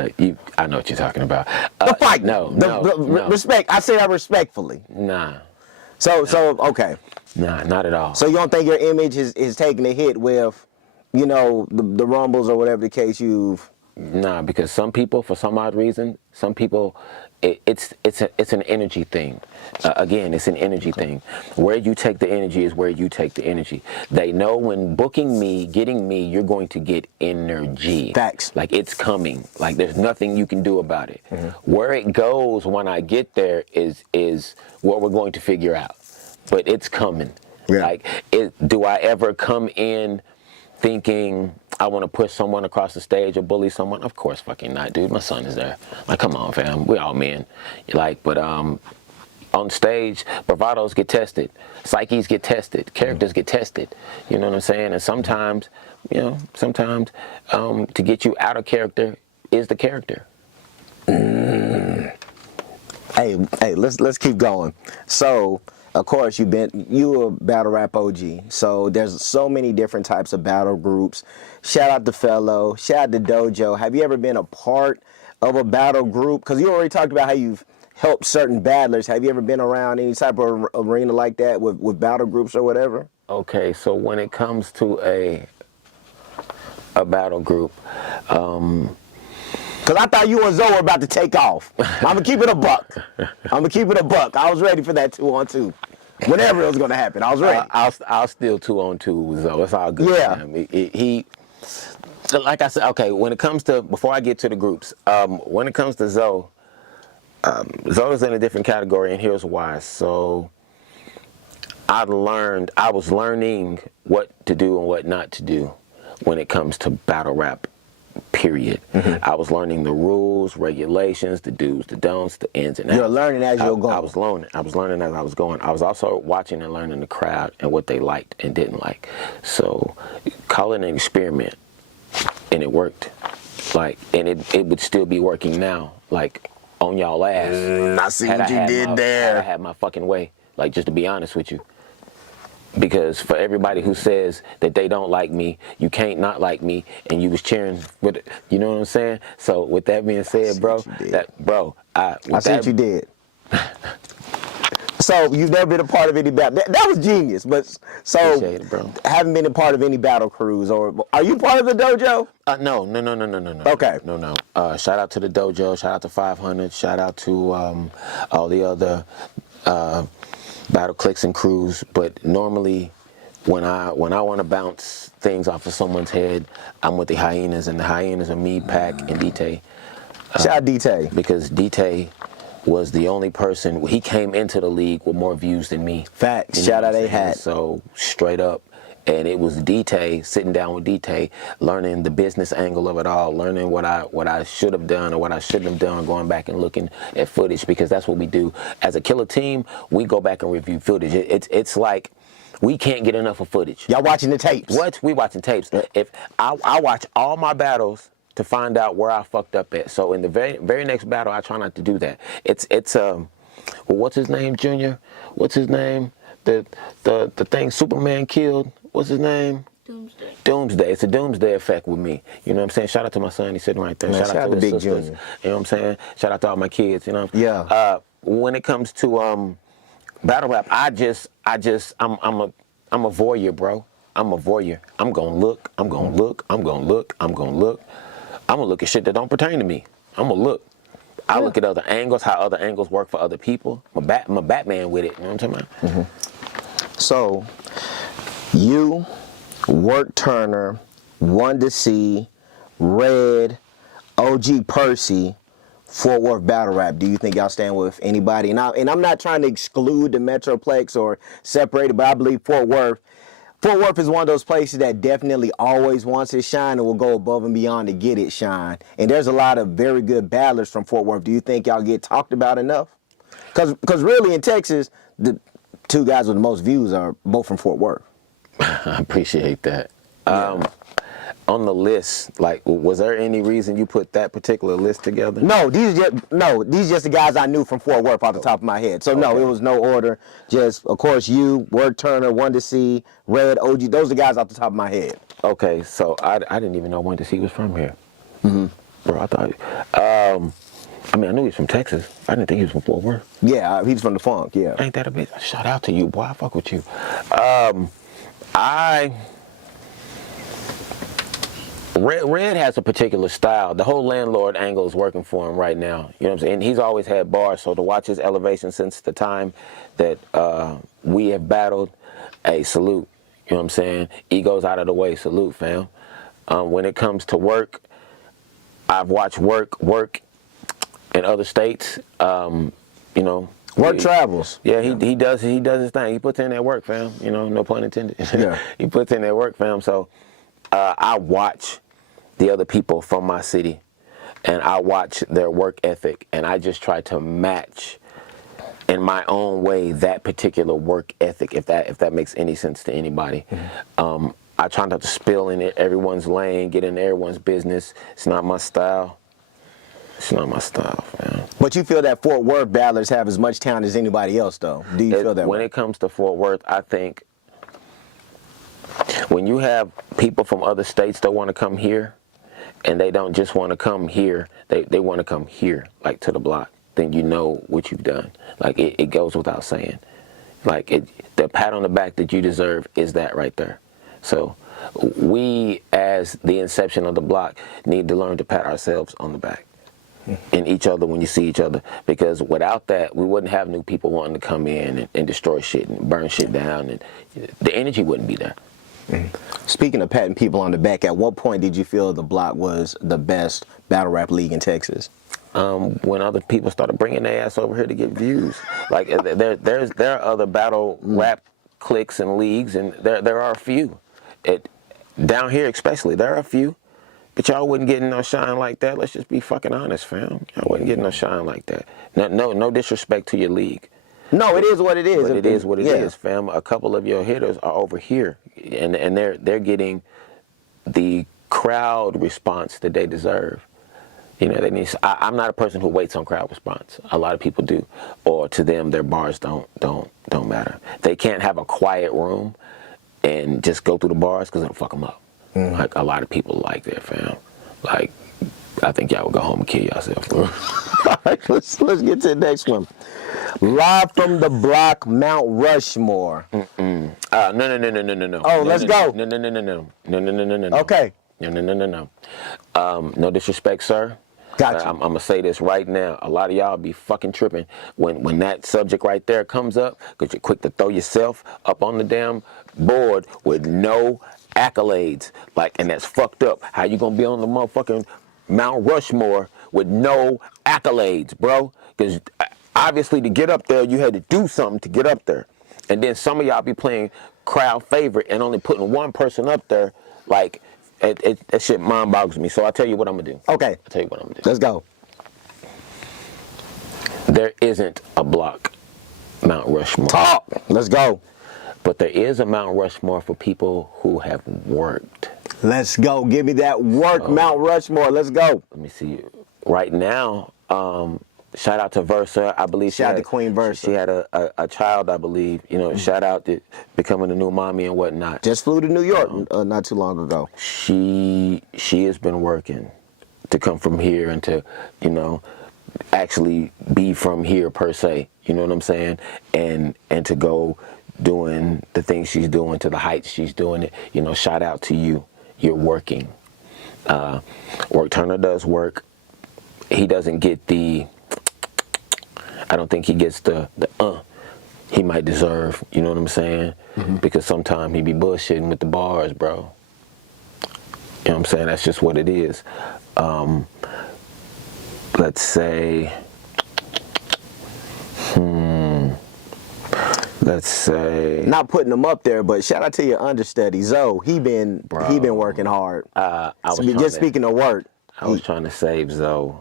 I know what you're talking about. The fight. No. Respect. I say that respectfully. Nah. So okay. Nah, not at all. So you don't think your image is taking a hit with, you know, the rumbles or whatever the case you've... Nah, because some people, for some odd reason, some people, it's an energy thing. Again, it's an energy thing. Where you take the energy is where you take the energy. They know when booking me, getting me, you're going to get energy. Facts. Like, it's coming. Like, there's nothing you can do about it. Where it goes when I get there is what we're going to figure out. But it's coming. Yeah. Like, do I ever come in thinking I want to push someone across the stage or bully someone? Of course fucking not, dude. My son is there. Like, come on, fam. We all men. Like, but on stage, bravados get tested. Psyches get tested. Characters get tested. You know what I'm saying? And sometimes, you know, to get you out of character is the character. Hey, let's keep going. So, of course, you a battle rap OG. So there's so many different types of battle groups. Shout out to Felon. Shout out to Dojo. Have you ever been a part of a battle group? Because you already talked about how you've helped certain battlers. Have you ever been around any type of arena like that with battle groups or whatever? Okay, so when it comes to a battle group, because I thought you and Zoe were about to take off. I'm going to keep it a buck. I was ready for that 2-on-2. Whenever it was going to happen, I was ready. I'll still 2-on-2 with Zoe. It's all good. Yeah. He, like I said, okay, when it comes to, before I get to the groups, when it comes to Zoe, Zoe's in a different category, and here's why. So I was learning what to do and what not to do when it comes to battle rap. Period. I was learning the rules, regulations, the do's, the don'ts, the ins and outs. You're learning as you're going. I was learning as I was going. I was also watching and learning the crowd and what they liked and didn't like. So call it an experiment, and it worked. Like, and it would still be working now. Like, on y'all ass. I see what you did there. I had my fucking way. Like, just to be honest with you. Because for everybody who says that they don't like me, you can't not like me, and you was cheering with it, you know what I'm saying? So with that being said, bro, I see what you did. So you've never been a part of any battle. That was genius. But so Appreciate it, bro. haven't been a part of any battle crews, or are you part of the dojo? No. Okay. No. Shout out to the dojo. Shout out to 500. Shout out to all the other battle cliques and crews. But normally, when I want to bounce things off of someone's head, I'm with the hyenas, and the hyenas are me, Pac, and DT. Shout out DT. Because DT was the only person, he came into the league with more views than me. Facts. You know Shout out what I'm A-Hat. saying? So straight up. And it was DT, sitting down with DT, learning the business angle of it all, learning what I should have done or what I shouldn't have done, going back and looking at footage, because that's what we do. As a killer team, we go back and review footage. It's like we can't get enough of footage. Y'all watching the tapes? What? We watching tapes. If I watch all my battles to find out where I fucked up at. So in the very next battle, I try not to do that. It's well, what's his name, Junior? What's his name? The thing Superman killed. What's his name? Doomsday. Doomsday. It's a doomsday effect with me. You know what I'm saying? Shout out to my son. He's sitting right there. Man, shout out to the his big sisters. Junior. You know what I'm saying? Shout out to all my kids. You know. Yeah. When it comes to battle rap, I'm a voyeur, bro. I'm a voyeur. I'm gonna look. I'm gonna look. I'm gonna look. I'm gonna look. I'm gonna look at shit that don't pertain to me. I'm gonna look. I look at other angles, how other angles work for other people. I'm a Batman with it. You know what I'm talking about? So, you, Work Turner, Wonder C, Red, OG Percy, Fort Worth battle rap. Do you think y'all stand with anybody? And I'm not trying to exclude the Metroplex or separate it, but I believe Fort Worth is one of those places that definitely always wants its shine and will go above and beyond to get its shine. And there's a lot of very good battlers from Fort Worth. Do you think y'all get talked about enough? Because really in Texas, the two guys with the most views are both from Fort Worth. I appreciate that. Yeah. On the list, like, was there any reason you put that particular list together? No, these are just the guys I knew from Fort Worth off the top of my head. So no, it was no order. Just, of course, you, Work Turner, Wonder C, Red, OG. Those are the guys off the top of my head. Okay, so I didn't even know Wonder C was from here. Bro, I thought, I mean, I knew he was from Texas. I didn't think he was from Fort Worth. Yeah, he's from the funk, yeah. Ain't that a bitch? Shout out to you, boy. I fuck with you. Red has a particular style. The whole landlord angle is working for him right now. You know what I'm saying? And he's always had bars, so to watch his elevation since the time that we have battled, hey, salute. You know what I'm saying? Ego's out of the way, salute, fam. When it comes to work, I've watched work in other states. You know, Work travels. Yeah, he does his thing. He puts in that work, fam. You know, no pun intended. Yeah. He puts in that work, fam. So I watch the other people from my city, and I watch their work ethic, and I just try to match in my own way that particular work ethic, if that makes any sense to anybody. I try not to spill in everyone's lane, get in everyone's business. It's not my style. It's not my style, man. But you feel that Fort Worth battlers have as much talent as anybody else, though? Do you feel that When way? it comes to Fort Worth, I think when you have people from other states that want to come here, and they don't just want to come here, they want to come here, like to the block, then you know what you've done. Like, it goes without saying. Like, the pat on the back that you deserve is that right there. So we, as the inception of the block, need to learn to pat ourselves on the back and each other when you see each other, because without that, we wouldn't have new people wanting to come in and destroy shit and burn shit down, and the energy wouldn't be there. Speaking of patting people on the back, at what point did you feel the block was the best battle rap league in Texas? When other people started bringing their ass over here to get views. Like, there are other battle rap cliques and leagues, and there are a few. Down here especially, there are a few. But y'all wasn't getting no shine like that. Let's just be fucking honest, fam. Y'all wasn't getting no shine like that. No disrespect to your league. No, it is what it is. But it is what it is, fam. A couple of your hitters are over here, and they're getting the crowd response that they deserve. You know, they need. I'm not a person who waits on crowd response. A lot of people do, or to them, their bars don't matter. They can't have a quiet room and just go through the bars because it'll fuck them up. Like a lot of people like that, fam. Like, I think y'all would go home and kill yourself, bro. All right, let's get to the next one. Live from the block, Mount Rushmore. No. Oh, let's go. No. Okay. No. No disrespect, sir. Gotcha. I'm gonna say this right now. A lot of y'all be fucking tripping when that subject right there comes up, because you're quick to throw yourself up on the damn board with no accolades. Like, and that's fucked up. How you gonna be on the motherfucking Mount Rushmore with no accolades, bro? Because obviously to get up there, you had to do something to get up there. And then some of y'all be playing crowd favorite and only putting one person up there. Like, that shit mind boggles me. So I'll tell you what I'm gonna do. Okay. I'll tell you what I'm gonna do. Let's go. There isn't a block Mount Rushmore. Talk. Let's go. But there is a Mount Rushmore for people who have worked. Let's go. Give me that work, Mount Rushmore. Let's go. Let me see. Right now, shout out to Versa. I believe Shout out to Queen Versa. She had a child, I believe. You know, shout out to becoming a new mommy and whatnot. Just flew to New York not too long ago. She has been working to come from here and to, you know, actually be from here per se. You know what I'm saying? And to go doing the things she's doing to the heights she's doing it. You know, shout out to you. You're working. Work Turner does work. He doesn't get the, I don't think he gets the he might deserve, you know what I'm saying? Because sometimes he be bullshitting with the bars, bro. You know what I'm saying? That's just what it is. Let's say, Not putting him up there, but shout out to your understudy, Zoe. He been working hard. Speaking of work, I was trying to save Zoe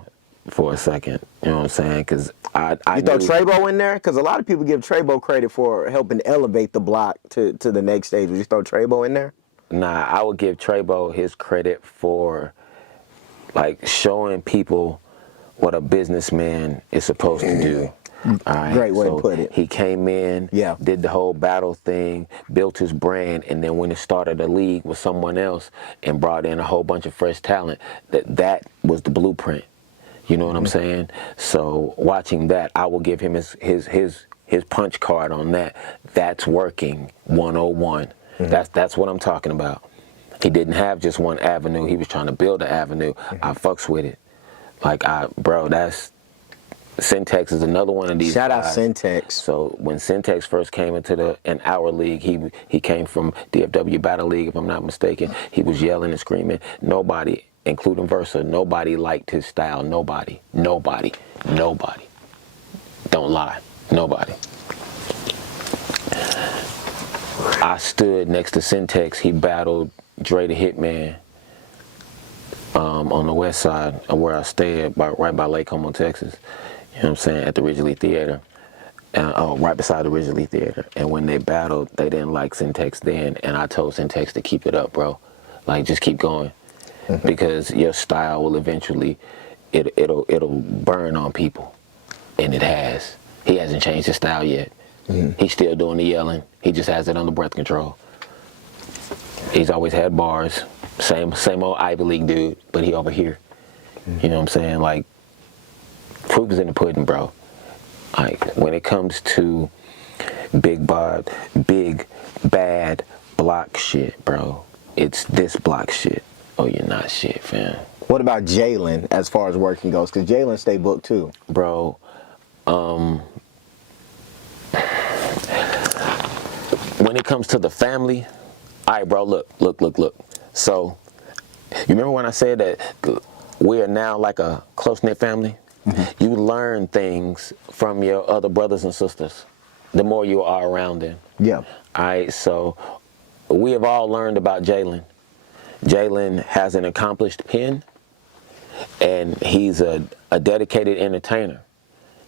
for a second. You know what I'm saying? Because I you throw Trebo in there? Because a lot of people give Trebo credit for helping elevate the block to the next stage. Would you throw Trebo in there? Nah, I would give Trebo his credit for, like, showing people what a businessman is supposed to do. All right? Great way to put it. He came in, did the whole battle thing, built his brand, and then when it started a league with someone else and brought in a whole bunch of fresh talent, that was the blueprint. You know what I'm saying? So watching that, I will give him his punch card on that. That's working 101. That's what I'm talking about. He didn't have just one avenue. He was trying to build an avenue. I fucks with it. Like, that's Syntax is another one of these Shout out guys. Syntax. So when Syntax first came into our league, he came from DFW Battle League, if I'm not mistaken. He was yelling and screaming. Nobody, including Versa, nobody liked his style. Nobody. Don't lie. Nobody. I stood next to Syntax. He battled Dre the Hitman on the west side of where I stay at, right by Lake Como, Texas. You know what I'm saying? At the Ridgely Theater. Right beside the Ridgely Theater. And when they battled, they didn't like Syntax then. And I told Syntax to keep it up, bro. Like, just keep going. Because your style will eventually, it'll burn on people. And it has. He hasn't changed his style yet. He's still doing the yelling. He just has it under breath control. He's always had bars. Same old Ivy League dude, but he over here. You know what I'm saying? Like, proof is in the pudding, bro. Like, when it comes to big bad block shit, bro, it's this block shit. Oh, you're not shit, fam. What about Jalen as far as working goes? Because Jalen stay booked too. Bro, when it comes to the family, all right, bro, look. So, you remember when I said that we are now like a close-knit family? You learn things from your other brothers and sisters the more you are around them. Yeah. All right, so we have all learned about Jalen. Jalen has an accomplished pen, and he's a dedicated entertainer.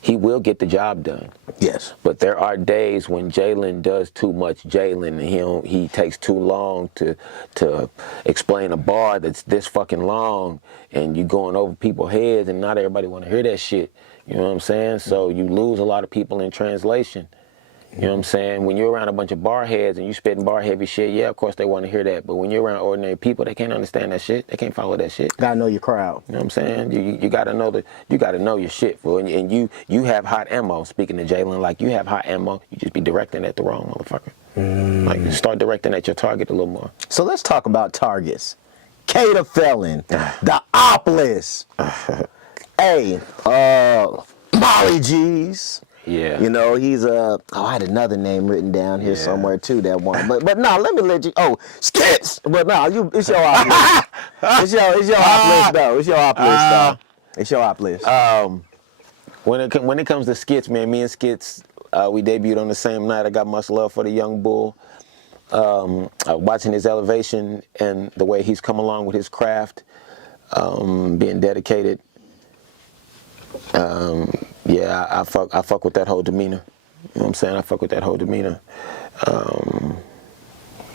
he will get the job done. Yes. But there are days when Jalen does too much Jalen, and he takes too long to explain a bar that's this fucking long, and you going over people's heads, and not everybody want to hear that shit. You know what I'm saying? So you lose a lot of people in translation. You know what I'm saying? When you're around a bunch of bar heads and you spitting bar heavy shit, yeah, of course they want to hear that. But when you're around ordinary people, they can't understand that shit. They can't follow that shit. Gotta know your crowd. You know what I'm saying? You gotta know your shit, fool. And you have hot ammo. Speaking to Jalen, like, you have hot ammo. You just be directing at the wrong motherfucker. Like, start directing at your target a little more. So let's talk about targets. Kada, Felon, the Opless. Hey, Molly G's. Yeah. You know, he's I had another name written down here somewhere too, that one. But no, let me let you. Oh, Skits. But no, it's your op list. It's your op list though. It's your op list though. It's your op list. When it comes to Skits, man, me and Skits, we debuted on the same night. I got much love for the young bull. Watching his elevation and the way he's come along with his craft, being dedicated. Yeah, I fuck with that whole demeanor. You know what I'm saying? I fuck with that whole demeanor.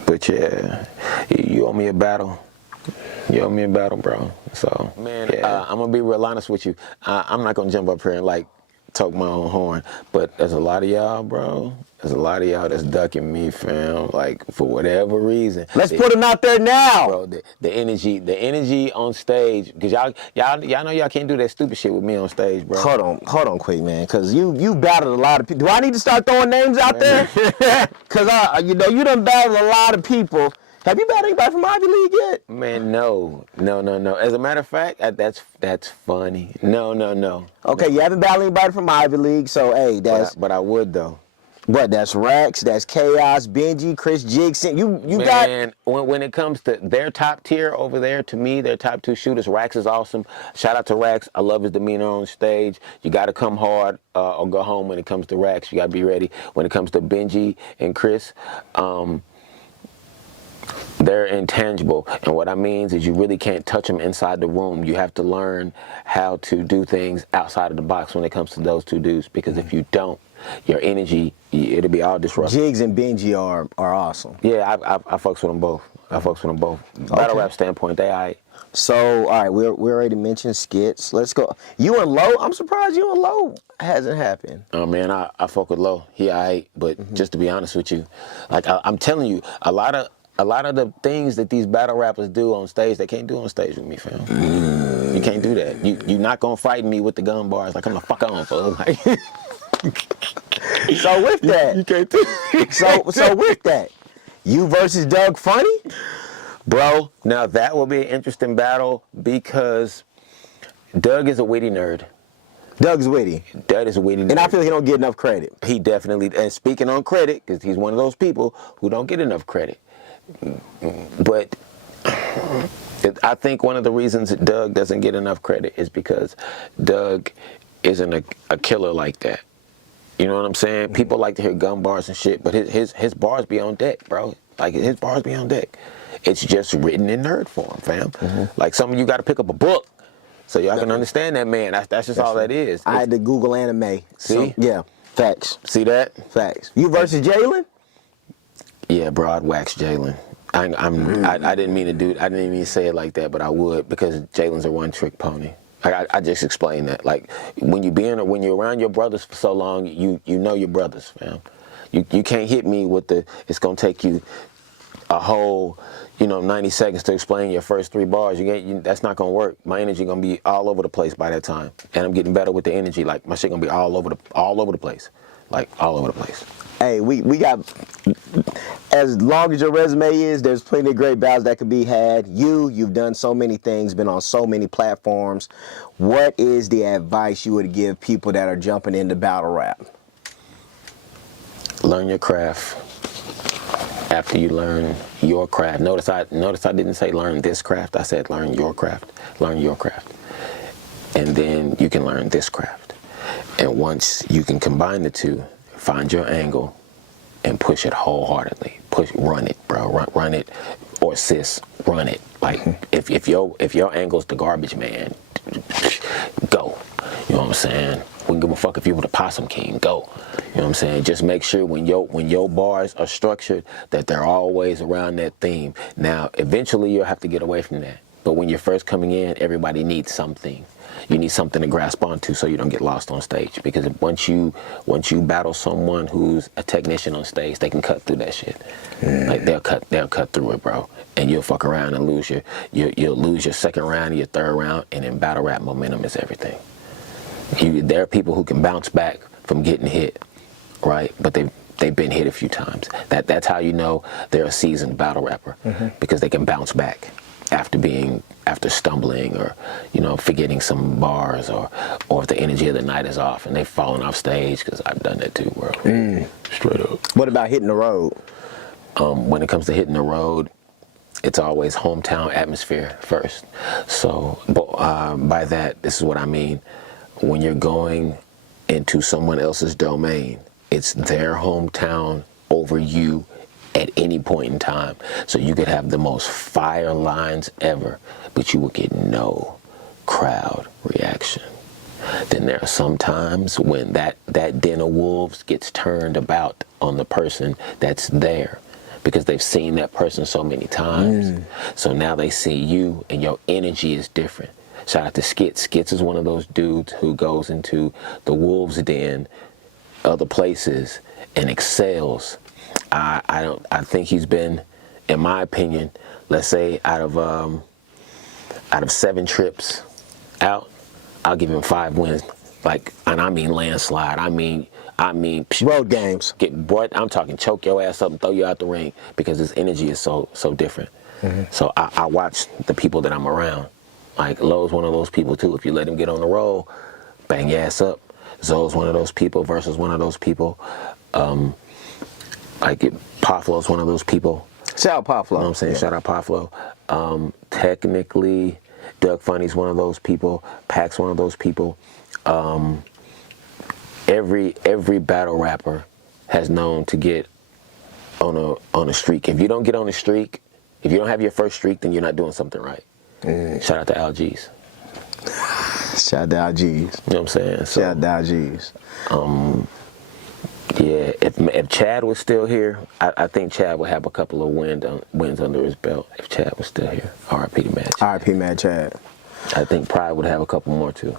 But yeah, you owe me a battle. You owe me a battle, bro. So, man, yeah. I'm gonna be real honest with you. I'm not gonna jump up here and like toke my own horn, but there's a lot of y'all, bro. There's a lot of y'all that's ducking me, fam. Like, for whatever reason. Let's put them out there now, bro. The energy on stage, because y'all know y'all can't do that stupid shit with me on stage, bro. Hold on, quick, man, because you battled a lot of people. Do I need to start throwing names out there? Because you done battled a lot of people. Have you battled anybody from Ivy League yet? Man, no. As a matter of fact, that's funny. No. Okay, you haven't battled anybody from Ivy League, so hey, but I would though. What? That's Rex, that's Chaos, Benji, Chris Jigson. You got. Man, when it comes to their top tier over there, to me, their top two shooters, Rax is awesome. Shout out to Rax. I love his demeanor on stage. You got to come hard or go home when it comes to Rax. You got to be ready. When it comes to Benji and Chris, they're intangible, and what I mean is you really can't touch them inside the room. You have to learn how to do things outside of the box when it comes to those two dudes, because if you don't, your energy, it'll be all disrupted. Jigs and Benji are awesome. Yeah, I fucks with them both. Battle rap standpoint, they aight. So, all right, we already mentioned Skits. Let's go. You and Low, I'm surprised you and Low hasn't happened. Oh, man, I fuck with Low. He aight, but just to be honest with you, like I'm telling you, a lot of the things that these battle rappers do on stage, they can't do on stage with me, fam. You can't do that. You're not gonna fight me with the gun bars. Like, I'm the fuck on, fool. Like, so with that, you can't do it. So with that, you versus Doug Funny, bro. Now that will be an interesting battle because Doug is a witty nerd. Doug's witty. Doug is a witty nerd. And I feel he don't get enough credit. He definitely, and speaking on credit, because he's one of those people who don't get enough credit. But I think one of the reasons that Doug doesn't get enough credit is because Doug isn't a killer like that. You know what I'm saying? People like to hear gun bars and shit, but his bars be on deck, bro. Like, his bars be on deck. It's just written in nerd form, fam. Like, some of you got to pick up a book so y'all can understand that man. That's just all that is. I had to Google anime. See? So, yeah, facts. See that? Facts. You versus Jalen? Yeah, bro, I'd wax Jalen. I didn't mean to say it like that, but I would, because Jalen's a one-trick pony. I just explained that. Like, when you're around your brothers for so long, you know your brothers, fam. You can't hit me with it's gonna take you a whole, 90 seconds to explain your first 3 bars. That's not gonna work. My energy gonna be all over the place by that time, and I'm getting better with the energy. Like, my shit gonna be all over the place, like all over the place. Hey, we got, as long as your resume is, there's plenty of great battles that could be had. You've done so many things, been on so many platforms. What is the advice you would give people that are jumping into battle rap? Learn your craft. After you learn your craft. Notice I didn't say learn this craft. I said learn your craft. Learn your craft. And then you can learn this craft. And once you can combine the two, find your angle and push it wholeheartedly. Run it, bro. Run it, or sis, run it. Like, if your angle's the garbage man, go. You know what I'm saying? We give a fuck if you were the possum king. Go. You know what I'm saying? Just make sure when your bars are structured that they're always around that theme. Now, eventually you'll have to get away from that. But when you're first coming in, everybody needs something. You need something to grasp onto so you don't get lost on stage. Because once you battle someone who's a technician on stage, they can cut through that shit. Like they'll cut through it, bro. And you'll fuck around and you'll lose your second round and your third round. And in battle rap, momentum is everything. There are people who can bounce back from getting hit, right? But they've been hit a few times. That's how you know they're a seasoned battle rapper, because they can bounce back after stumbling or, you know, forgetting some bars or if the energy of the night is off and they've fallen off stage, because I've done that too, bro. Straight up. What about hitting the road? When it comes to hitting the road, it's always hometown atmosphere first. So by that, this is what I mean. When you're going into someone else's domain, it's their hometown over you at any point in time. So you could have the most fire lines ever, but you would get no crowd reaction. Then there are some times when that den of wolves gets turned about on the person that's there, because they've seen that person so many times. So now they see you and your energy is different. Shout out to Skits. Skits is one of those dudes who goes into the wolves den, other places, and excels. I think he's been, in my opinion, let's say out of 7 trips out, I'll give him 5 wins. Like, and I mean landslide. I mean Road games. I'm talking choke your ass up and throw you out the ring, because his energy is so different. So I watch the people that I'm around. Like Lowe's one of those people too. If you let him get on the roll, bang your ass up. Zoe's one of those people versus one of those people. Like Paflo's one of those people. Shout out Paflo. You know what I'm saying? Yeah. Shout out Paflo. Technically, Doug Funny's one of those people. Pac's one of those people. Every battle rapper has known to get on a streak. If you don't get on a streak, if you don't have your first streak, then you're not doing something right. Shout out to Al G's. Shout out to Al G's. You know what I'm saying? So, shout out to Al G's. Yeah, if Chad was still here, I think Chad would have a couple of wins under his belt. If Chad was still here, R.I.P. to Mad Chad. R.I.P. Mad Chad. I think Pride would have a couple more too.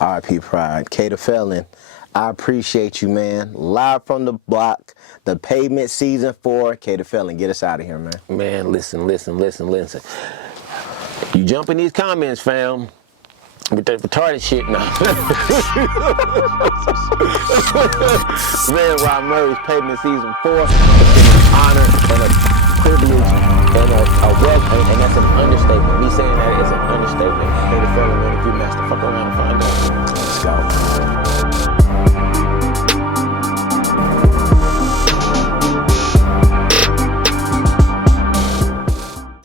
R.I.P. Pride. Kada Felon, I appreciate you, man. Live from the block, the Pavement Season 4. Kada Felon, get us out of here, man. Man, listen. You jump in these comments, fam, with that retarded shit now. Man, Rob Murray's Pavement Season 4. It's been an honor and a privilege and a welcome, and that's an understatement. Me saying that is an understatement. Kada Felon, man, if you master, fuck around and